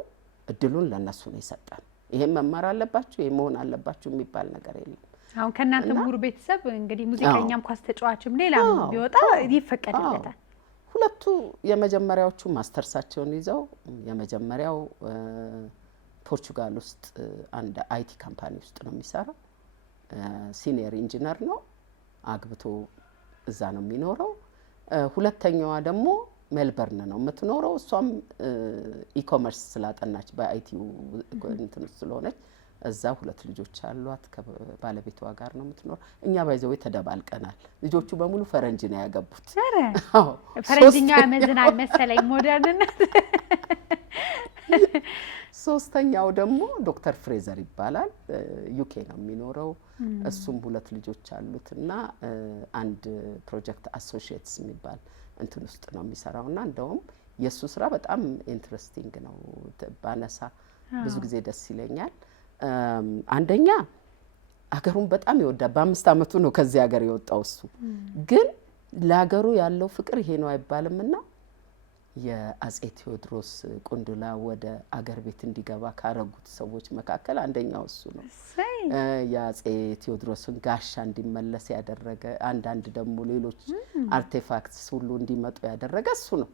እድሉን ለነሱ ነው የሰጠን። ይሄን መማር አለባችሁ፣ ይሄ መሆን አለባችሁ የሚባል ነገር የለም። አሁን ከእናንተ ሙሉ ቤተሰብ እንግዲህ ሙዚቀኛም ኳስ ተጫዋችም ሌላም ቢወጣ ይፈቀድለታል። ሁለቱ የመጀመሪያዎቹ ማስተርሳቸውን ይዘው የመጀመሪያው ፖርቹጋል ውስጥ አንድ አይቲ ካምፓኒ ውስጥ ነው የሚሰራው። ሲኒየር ኢንጂነር ነው። አግብቶ እዛ ነው የሚኖረው። ሁለተኛዋ ደግሞ ሜልበርን ነው የምትኖረው። እሷም ኢኮመርስ ስላጠናች በአይቲው እንትን ስለሆነች እዛ ሁለት ልጆች አሏት። ከባለቤቷ ጋር ነው የምትኖር። እኛ ባይዘው ተደባልቀናል። ልጆቹ በሙሉ ፈረንጅ ነው ያገቡት። አዎ ፈረንጅኛ ያመዝናል መሰለኝ ሞደርንነት። ሶስተኛው ደግሞ ዶክተር ፍሬዘር ይባላል። ዩኬ ነው የሚኖረው። እሱም ሁለት ልጆች አሉትና አንድ ፕሮጀክት አሶሺየትስ የሚባል እንትን ውስጥ ነው የሚሰራውና እንደውም የሱ ስራ በጣም ኢንትረስቲንግ ነው። ባነሳ ብዙ ጊዜ ደስ ይለኛል። አንደኛ አገሩን በጣም ይወዳል። በ5 አመቱ ነው ከዚህ ሀገር የወጣው እሱ። ግን ለሀገሩ ያለው ፍቅር ይሄ ነው አይባልምና የአጼ ቴዎድሮስ ቁንዱላ ወደ አገር ቤት እንዲገባ ካረጉት ሰዎች መካከል አንደኛው እሱ ነው። የአጼ ቴዎድሮስን ጋሻ እንዲመለስ ያደረገ፣ አንዳንድ ደግሞ ሌሎች አርቲፋክትስ ሁሉ እንዲመጡ ያደረገ እሱ ነው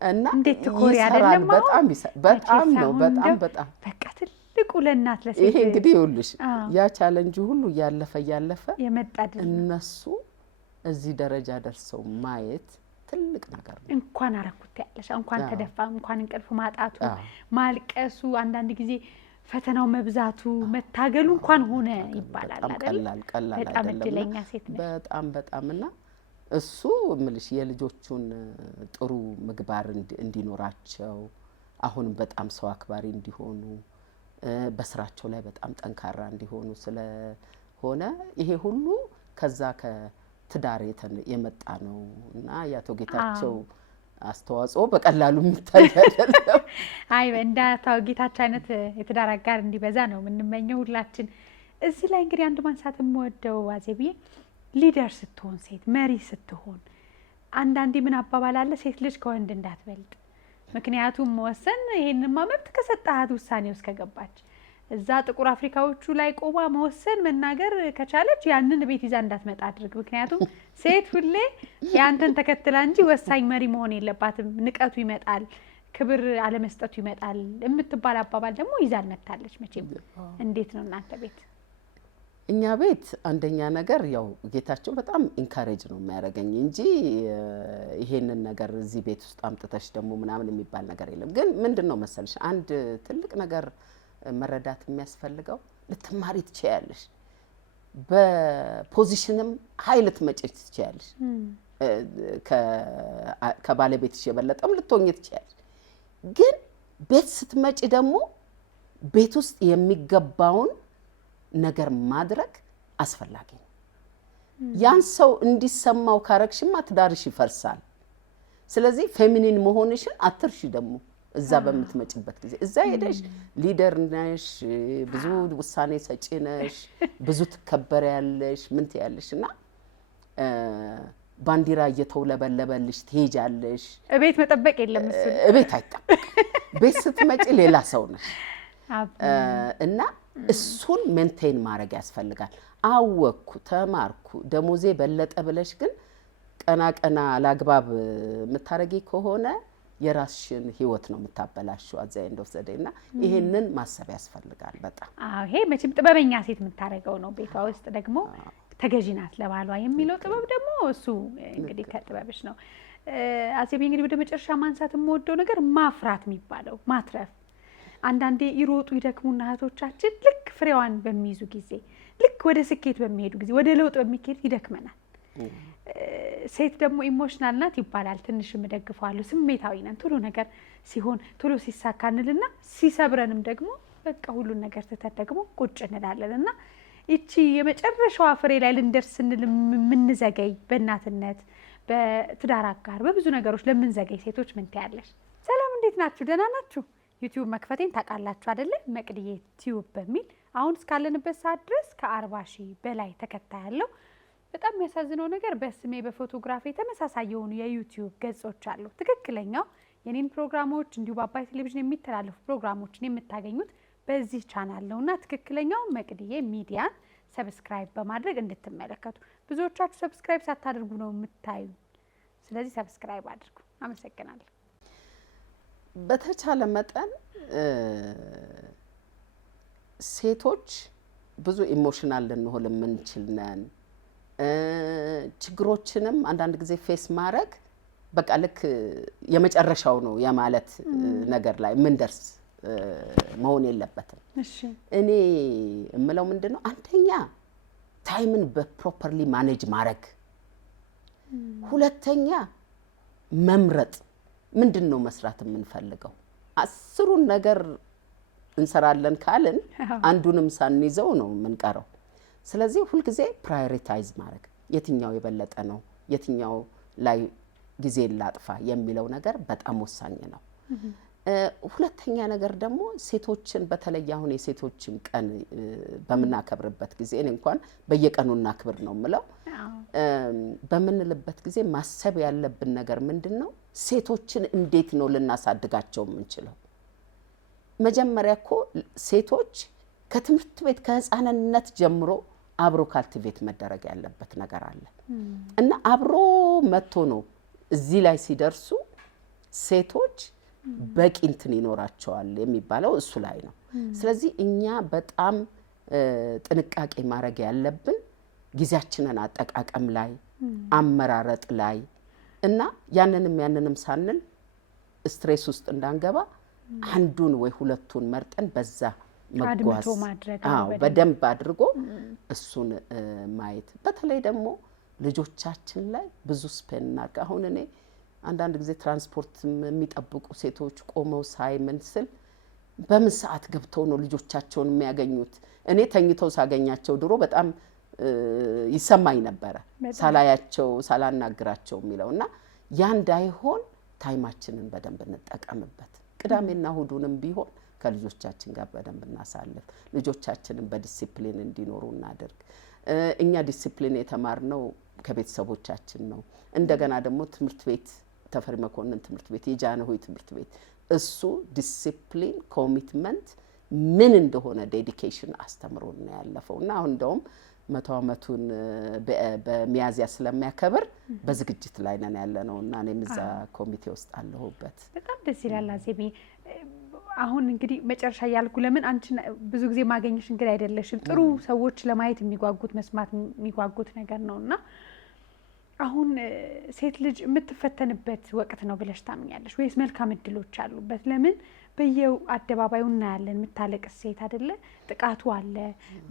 እና እንዴት ትኮሪ አይደለም? በጣም ነው በጣም በቃ ትልቁ ለእናት ለሴት ይሄ እንግዲህ ይኸውልሽ ያ ቻሌንጅ ሁሉ ያለፈ የመጣ እነሱ እዚህ ደረጃ ደርሰው ማየት ትልቅ ነገር ነው። እንኳን አረኩት ያለሽ እንኳን ተደፋ እንኳን እንቅልፍ ማጣቱ ማልቀሱ አንዳንድ ጊዜ ፈተናው መብዛቱ መታገሉ እንኳን ሆነ ይባላል አይደል? ቀላል በጣም እድለኛ ሴት ነሽ። በጣምና እሱ ምልሽ የልጆቹን ጥሩ ምግባር እንዲኖራቸው አሁን በጣም ሰው አክባሪ እንዲሆኑ በስራቸው ላይ በጣም ጠንካራ እንዲሆኑ ስለሆነ ይሄ ሁሉ ከዛ ከትዳር የመጣ ነው እና ያቶ ጌታቸው አስተዋጽኦ በቀላሉ የሚታይ አይደለም። አይ እንደ አቶ ጌታቸው አይነት የትዳር አጋር እንዲበዛ ነው የምንመኘው ሁላችን። እዚህ ላይ እንግዲህ አንድ ማንሳት የምወደው አዜብዬ ሊደር ስትሆን ሴት መሪ ስትሆን አንዳንዴ ምን አባባል አለ ሴት ልጅ ከወንድ እንዳትበልጥ። ምክንያቱም መወሰን ይሄንማ መብት ከሰጣት ውሳኔ ውስጥ ከገባች እዛ ጥቁር አፍሪካዎቹ ላይ ቆማ መወሰን መናገር ከቻለች ያንን ቤት ይዛ እንዳትመጣ አድርግ። ምክንያቱም ሴት ሁሌ ያንተን ተከትላ እንጂ ወሳኝ መሪ መሆን የለባትም። ንቀቱ ይመጣል፣ ክብር አለመስጠቱ ይመጣል የምትባል አባባል ደግሞ ይዛን መታለች። መቼም እንዴት ነው እናንተ ቤት? እኛ ቤት አንደኛ ነገር ያው ጌታቸው በጣም ኢንካሬጅ ነው የሚያደርገኝ እንጂ ይሄንን ነገር እዚህ ቤት ውስጥ አምጥተሽ ደግሞ ምናምን የሚባል ነገር የለም። ግን ምንድነው መሰልሽ አንድ ትልቅ ነገር መረዳት የሚያስፈልገው ልትማሪ ትችያለሽ፣ በፖዚሽንም ኃይል ትመጪ ትችያለሽ፣ ከባለቤትሽ የበለጠም ልትሆኚ ትችያለሽ። ግን ቤት ስትመጪ ደግሞ ቤት ውስጥ የሚገባውን ነገር ማድረግ አስፈላጊ ነው። ያን ሰው እንዲሰማው ካረግሽማ ትዳርሽ ይፈርሳል። ስለዚህ ፌሚኒን መሆንሽን አትርሺ። ደግሞ እዛ በምትመጭበት ጊዜ እዛ ሄደሽ ሊደር ነሽ፣ ብዙ ውሳኔ ሰጪ ነሽ፣ ብዙ ትከበሪያለሽ፣ ምን ትያለሽና ባንዲራ እየተውለበለበልሽ ትሄጃለሽ። እቤት መጠበቅ የለም እሱ እቤት አይጠበቅ። ቤት ስትመጪ ሌላ ሰው ነሽ እና እሱን ሜንቴን ማድረግ ያስፈልጋል። አወቅኩ፣ ተማርኩ፣ ደሞዜ በለጠ ብለሽ ግን ቀና አላግባብ የምታረጊ ከሆነ የራስሽን ህይወት ነው የምታበላሽው አዛ እንደወሰደና ይሄንን ማሰብ ያስፈልጋል በጣም። ይሄ መቼም ጥበበኛ ሴት የምታረገው ነው። ቤቷ ውስጥ ደግሞ ተገዢ ናት ለባሏ የሚለው ጥበብ ደግሞ እሱ እንግዲህ ከጥበብሽ ነው። አዜብ እንግዲህ ወደ መጨረሻ ማንሳት የምወደው ነገር ማፍራት የሚባለው ማትረፍ። አንዳንዴ ይሮጡ ይደክሙና እህቶቻችን ልክ ፍሬዋን በሚይዙ ጊዜ ልክ ወደ ስኬት በሚሄዱ ጊዜ ወደ ለውጥ በሚሄድ ይደክመናል። ሴት ደግሞ ኢሞሽናል ናት ይባላል። ትንሽም እደግፈዋለሁ። ስሜታዊ ነን። ቶሎ ነገር ሲሆን ቶሎ ሲሳካንልና ሲሰብረንም ደግሞ በቃ ሁሉን ነገር ትተን ደግሞ ቁጭ እንላለን እና ይቺ የመጨረሻዋ ፍሬ ላይ ልንደርስ ስንል የምንዘገይ በእናትነት በትዳር አጋር በብዙ ነገሮች ለምንዘገይ ሴቶች ምን ትያለሽ? ሰላም፣ እንዴት ናችሁ? ደህና ናችሁ? ዩቲዩብ መክፈቴን ታውቃላችሁ አይደለ? መቅድዬ ቲዩብ በሚል አሁን እስካለንበት ሰዓት ድረስ ከ40,000 በላይ ተከታይ ያለው። በጣም የሚያሳዝነው ነገር በስሜ በፎቶግራፊ ተመሳሳይ የሆኑ የዩቲዩብ ገጾች አሉ። ትክክለኛው የኔን ፕሮግራሞች እንዲሁ በአባይ ቴሌቪዥን የሚተላለፉ ፕሮግራሞችን የምታገኙት በዚህ ቻናል ነውና ትክክለኛው መቅድዬ ሚዲያን ሰብስክራይብ በማድረግ እንድትመለከቱ። ብዙዎቻችሁ ሰብስክራይብ ሳታደርጉ ነው የምታዩ። ስለዚህ ሰብስክራይብ አድርጉ። አመሰግናለሁ። በተቻለ መጠን ሴቶች ብዙ ኢሞሽናል ልንሆን የምንችል ነን። ችግሮችንም አንዳንድ ጊዜ ፌስ ማድረግ በቃ ልክ የመጨረሻው ነው የማለት ነገር ላይ ምንደርስ መሆን የለበትም። እኔ እምለው ምንድነው አንደኛ ታይምን በፕሮፐርሊ ማኔጅ ማድረግ፣ ሁለተኛ መምረጥ። ምንድነው መስራት የምንፈልገው? 10ሩን ነገር እንሰራለን ካልን አንዱንም ሳንይዘው ነው የምንቀረው። ስለዚህ ሁልጊዜ ፕራዮሪታይዝ ማድረግ፣ የትኛው የበለጠ ነው፣ የትኛው ላይ ጊዜ ላጥፋ የሚለው ነገር በጣም ወሳኝ ነው። ሁለተኛ ነገር ደግሞ ሴቶችን በተለይ አሁን የሴቶችን ቀን በምናከብርበት ጊዜ እኔ እንኳን በየቀኑ እናክብር ነው የምለው። በምንልበት ጊዜ ማሰብ ያለብን ነገር ምንድነው? ሴቶችን እንዴት ነው ልናሳድጋቸው የምንችለው? መጀመሪያ እኮ ሴቶች ከትምህርት ቤት ከህፃንነት ጀምሮ አብሮ ካልቲቬት መደረግ ያለበት ነገር አለ እና አብሮ መጥቶ ነው እዚህ ላይ ሲደርሱ ሴቶች በቂ እንትን ይኖራቸዋል የሚባለው እሱ ላይ ነው። ስለዚህ እኛ በጣም ጥንቃቄ ማድረግ ያለብን ጊዜያችንን አጠቃቀም ላይ አመራረጥ ላይ እና ያንንም ሳንል ስትሬስ ውስጥ እንዳንገባ አንዱን ወይ ሁለቱን መርጠን በዛ መጓዝ በደንብ አድርጎ እሱን ማየት በተለይ ደግሞ ልጆቻችን ላይ ብዙ ስፔን እናድርግ። አሁን እኔ አንዳንድ ጊዜ ትራንስፖርት የሚጠብቁ ሴቶች ቆመው ሳይምን ስል በምን ሰዓት ገብተው ነው ልጆቻቸውን የሚያገኙት? እኔ ተኝተው ሳገኛቸው ድሮ በጣም ይሰማኝ ነበረ ሳላያቸው ሳላናግራቸው የሚለውና ያ እንዳይሆን ታይማችንን በደንብ እንጠቀምበት። ቅዳሜና እሁዱንም ቢሆን ከልጆቻችን ጋር በደንብ እናሳልፍ። ልጆቻችንን በዲሲፕሊን እንዲኖሩ እናድርግ። እኛ ዲሲፕሊን የተማርነው ከቤተሰቦቻችን ነው። እንደገና ደግሞ ትምህርት ቤት ተፈሪ መኮንን ትምህርት ቤት የጃንሆይ ትምህርት ቤት እሱ ዲሲፕሊን ኮሚትመንት ምን እንደሆነ ዴዲኬሽን አስተምሮን ነው ያለፈው እና አሁን እንደውም 100 ዓመቱን በሚያዝያ ስለሚያከብር በዝግጅት ላይ ነን ያለነው እና እኔም እዛ ኮሚቴ ውስጥ አለሁበት። በጣም ደስ ይላል አዜቢ። አሁን እንግዲህ መጨረሻ ያልኩ ለምን አንቺ ብዙ ጊዜ ማገኘሽ እንግዲህ አይደለሽም። ጥሩ ሰዎች ለማየት የሚጓጉት መስማት የሚጓጉት ነገር ነውና አሁን ሴት ልጅ የምትፈተንበት ወቅት ነው ብለሽ ታምኛለሽ ወይስ መልካም እድሎች አሉበት? ለምን በየው አደባባዩ እናያለን የምታለቅስ ሴት አይደለ? ጥቃቱ አለ፣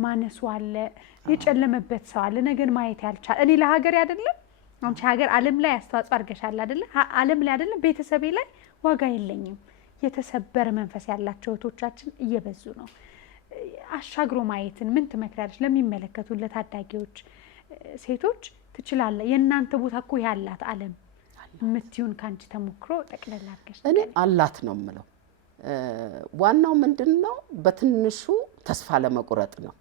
ማነሱ አለ፣ የጨለመበት ሰው አለ፣ ነገን ማየት ያልቻለ እኔ ለሀገር አይደለም አንቺ ሀገር ዓለም ላይ አስተዋጽኦ አድርገሻል አይደለ? ዓለም ላይ አይደለም ቤተሰቤ ላይ ዋጋ የለኝም የተሰበረ መንፈስ ያላቸው እህቶቻችን እየበዙ ነው። አሻግሮ ማየትን ምን ትመክራለሽ ለሚመለከቱ ለታዳጊዎች ሴቶች? ትችላለ የእናንተ ቦታ እኮ ያላት ዓለም ምትዩን ካንቺ ተሞክሮ ጠቅለል አድርገሽ። እኔ አላት ነው የምለው። ዋናው ምንድነው በትንሹ ተስፋ ለመቁረጥ ነው።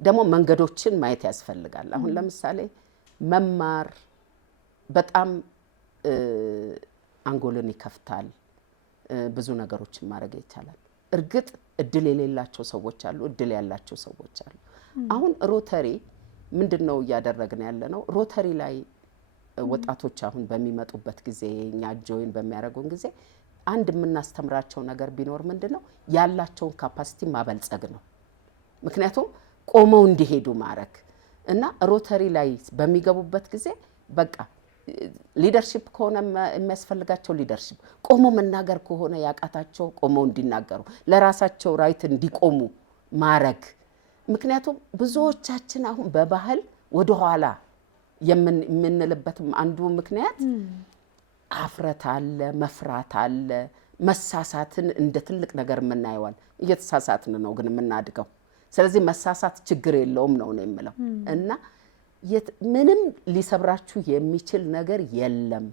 ደግሞ መንገዶችን ማየት ያስፈልጋል። አሁን ለምሳሌ መማር በጣም አንጎልን ይከፍታል። ብዙ ነገሮችን ማድረግ ይቻላል። እርግጥ እድል የሌላቸው ሰዎች አሉ፣ እድል ያላቸው ሰዎች አሉ። አሁን ሮተሪ ምንድነው እያደረግን ያለነው? ሮተሪ ላይ ወጣቶች አሁን በሚመጡበት ጊዜ እኛ ጆይን በሚያደርጉን ጊዜ አንድ የምናስተምራቸው ነገር ቢኖር ምንድነው ያላቸውን ካፓሲቲ ማበልጸግ ነው። ምክንያቱም ቆመው እንዲሄዱ ማድረግ እና ሮተሪ ላይ በሚገቡበት ጊዜ በቃ ሊደርሺፕ ከሆነ የሚያስፈልጋቸው ሊደርሺፕ፣ ቆሞ መናገር ከሆነ ያቃታቸው ቆመው እንዲናገሩ፣ ለራሳቸው ራይት እንዲቆሙ ማድረግ። ምክንያቱም ብዙዎቻችን አሁን በባህል ወደ ኋላ የምንልበትም አንዱ ምክንያት አፍረት አለ፣ መፍራት አለ፣ መሳሳትን እንደ ትልቅ ነገር የምናየዋል። እየተሳሳትን ነው ግን የምናድገው። ስለዚህ መሳሳት ችግር የለውም ነው የምለው እና ምንም ሊሰብራችሁ የሚችል ነገር የለም።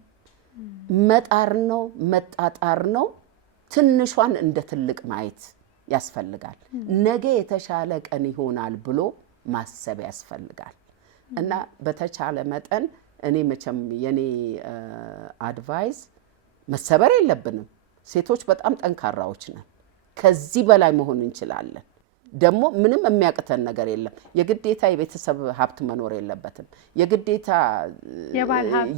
መጣር ነው መጣጣር ነው። ትንሿን እንደ ትልቅ ማየት ያስፈልጋል። ነገ የተሻለ ቀን ይሆናል ብሎ ማሰብ ያስፈልጋል እና በተቻለ መጠን እኔ መቼም የኔ አድቫይስ መሰበር የለብንም። ሴቶች በጣም ጠንካራዎች ነን። ከዚህ በላይ መሆን እንችላለን። ደግሞ ምንም የሚያቅተን ነገር የለም። የግዴታ የቤተሰብ ሀብት መኖር የለበትም። የግዴታ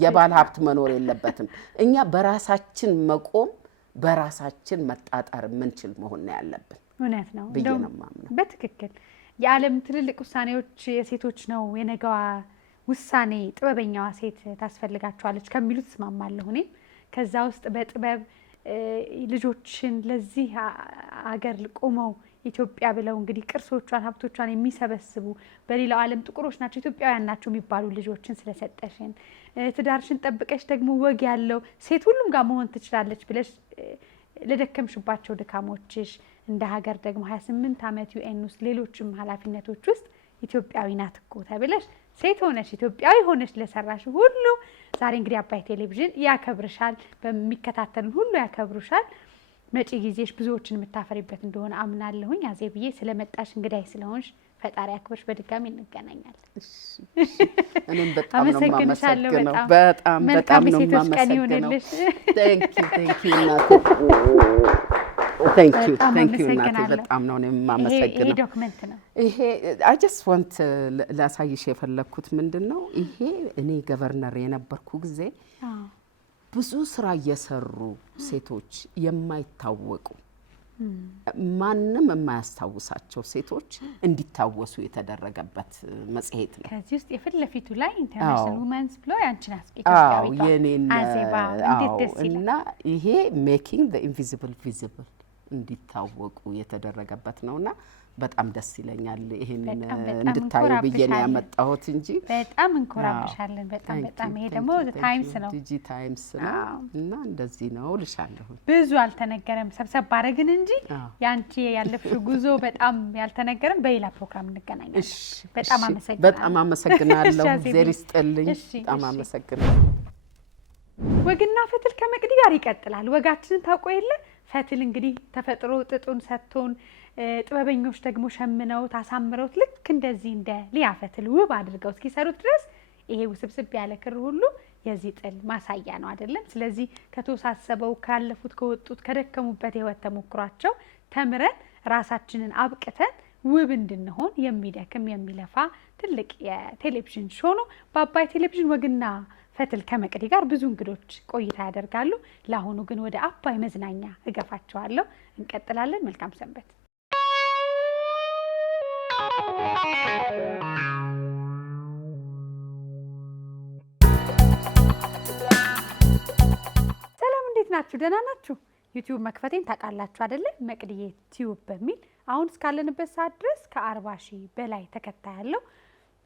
የባል ሀብት መኖር የለበትም። እኛ በራሳችን መቆም በራሳችን መጣጣር የምንችል መሆን ነው ያለብን። እውነት ነው ብዬ ነው የማምነው። በትክክል የዓለም ትልልቅ ውሳኔዎች የሴቶች ነው። የነገዋ ውሳኔ ጥበበኛዋ ሴት ታስፈልጋቸዋለች ከሚሉት እስማማለሁ እኔም። ከዛ ውስጥ በጥበብ ልጆችን ለዚህ ሀገር ቆመው ኢትዮጵያ ብለው እንግዲህ ቅርሶቿን ሀብቶቿን የሚሰበስቡ በሌላው ዓለም ጥቁሮች ናቸው ኢትዮጵያውያን ናቸው የሚባሉ ልጆችን ስለሰጠሽን፣ ትዳርሽን ጠብቀሽ ደግሞ ወግ ያለው ሴት ሁሉም ጋር መሆን ትችላለች ብለሽ ለደከምሽባቸው ድካሞችሽ እንደ ሀገር ደግሞ 28 ዓመት ዩኤን ውስጥ ሌሎችም ኃላፊነቶች ውስጥ ኢትዮጵያዊ ናት እኮ ተብለሽ ሴት ሆነሽ ኢትዮጵያዊ ሆነሽ ለሰራሽ ሁሉ ዛሬ እንግዲህ አባይ ቴሌቪዥን ያከብርሻል። በሚከታተሉን ሁሉ ያከብሩሻል። መጪ ጊዜሽ ብዙዎችን የምታፈሪበት እንደሆነ አምናለሁኝ። አዜብዬ ስለመጣሽ እንግዳይ ስለሆንሽ ፈጣሪ አክብርሽ። በድጋሚ እንገናኛለን። እኔም በጣም ነው የማመሰግነው። በጣም ነው የማመሰግነው። ቴንክ ዩ እናቴ። ቴንክ ዩ እናቴ። በጣም ነው የማመሰግነው። ይሄ ዶክመንት ነው። ይሄ አይ ጀስት ዋንት ላሳይሽ የፈለኩት ምንድነው ይሄ እኔ ገቨርነር የነበርኩ ጊዜ ብዙ ስራ እየሰሩ ሴቶች የማይታወቁ ማንም የማያስታውሳቸው ሴቶች እንዲታወሱ የተደረገበት መጽሔት ነው። ከዚህ ውስጥ የፊት ለፊቱ ላይ ኢንተርናሽናል ውመንስ ብሎ ያንቺን ኢትዮጵያዊቷ አዜባ እንዴት ደስ ይላል። እና ይሄ ሜኪንግ ዘ ኢንቪዚብል ቪዚብል እንዲታወቁ የተደረገበት ነውና በጣም ደስ ይለኛል። ይሄንን እንድታዩ ብዬ ነው ያመጣሁት እንጂ በጣም እንኮራብሻለን። በጣም ይሄ ደግሞ ታይምስ ነው ዲጂ ታይምስ ነው እና እንደዚህ ነው ልሻለሁ። ብዙ አልተነገረም፣ ሰብሰብ አደረግን እንጂ ያንቺ ያለፍሽው ጉዞ በጣም ያልተነገረም። በሌላ ፕሮግራም እንገናኛለን። በጣም አመሰግናለሁ። ዜሪ ስጥልኝ። በጣም አመሰግናለሁ። ወግና ፈትል ከመቅዲ ጋር ይቀጥላል። ወጋችንን ታውቆ የለ ፈትል እንግዲህ ተፈጥሮ ጥጡን ሰጥቶን ጥበበኞች ደግሞ ሸምነውት አሳምረውት ልክ እንደዚህ እንደ ሊያ ፈትል ውብ አድርገው እስኪሰሩት ድረስ ይሄ ውስብስብ ያለ ክር ሁሉ የዚህ ጥል ማሳያ ነው አይደለም። ስለዚህ ከተወሳሰበው ካለፉት ከወጡት ከደከሙበት ህይወት ተሞክሯቸው ተምረን ራሳችንን አብቅተን ውብ እንድንሆን የሚደክም የሚለፋ ትልቅ የቴሌቪዥን ሾው ነው በአባይ ቴሌቪዥን። ወግና ፈትል ከመቅዲ ጋር ብዙ እንግዶች ቆይታ ያደርጋሉ። ለአሁኑ ግን ወደ አባይ መዝናኛ እገፋቸዋለሁ። እንቀጥላለን። መልካም ሰንበት። ሰላም፣ እንዴት ናችሁ? ደህና ናችሁ? ዩቲዩብ መክፈቴን ታውቃላችሁ አይደለ? መቅዲዬ ቲዩብ በሚል አሁን እስካለንበት ሰዓት ድረስ ከ40,000 በላይ ተከታይ ያለው።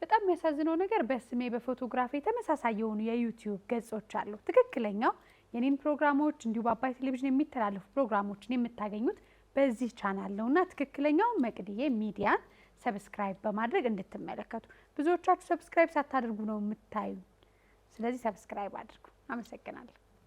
በጣም የሚያሳዝነው ነገር በስሜ በፎቶግራፊ ተመሳሳይ የሆኑ የዩቲዩብ ገጾች አሉ። ትክክለኛው የኔን ፕሮግራሞች እንዲሁ በአባይ ቴሌቪዥን የሚተላለፉ ፕሮግራሞችን የምታገኙት በዚህ ቻናል ነውና ትክክለኛው መቅዲዬ ሚዲያን ሰብስክራይብ በማድረግ እንድትመለከቱ። ብዙዎቻችሁ ሰብስክራይብ ሳታደርጉ ነው የምታዩ። ስለዚህ ሰብስክራይብ አድርጉ። አመሰግናለሁ።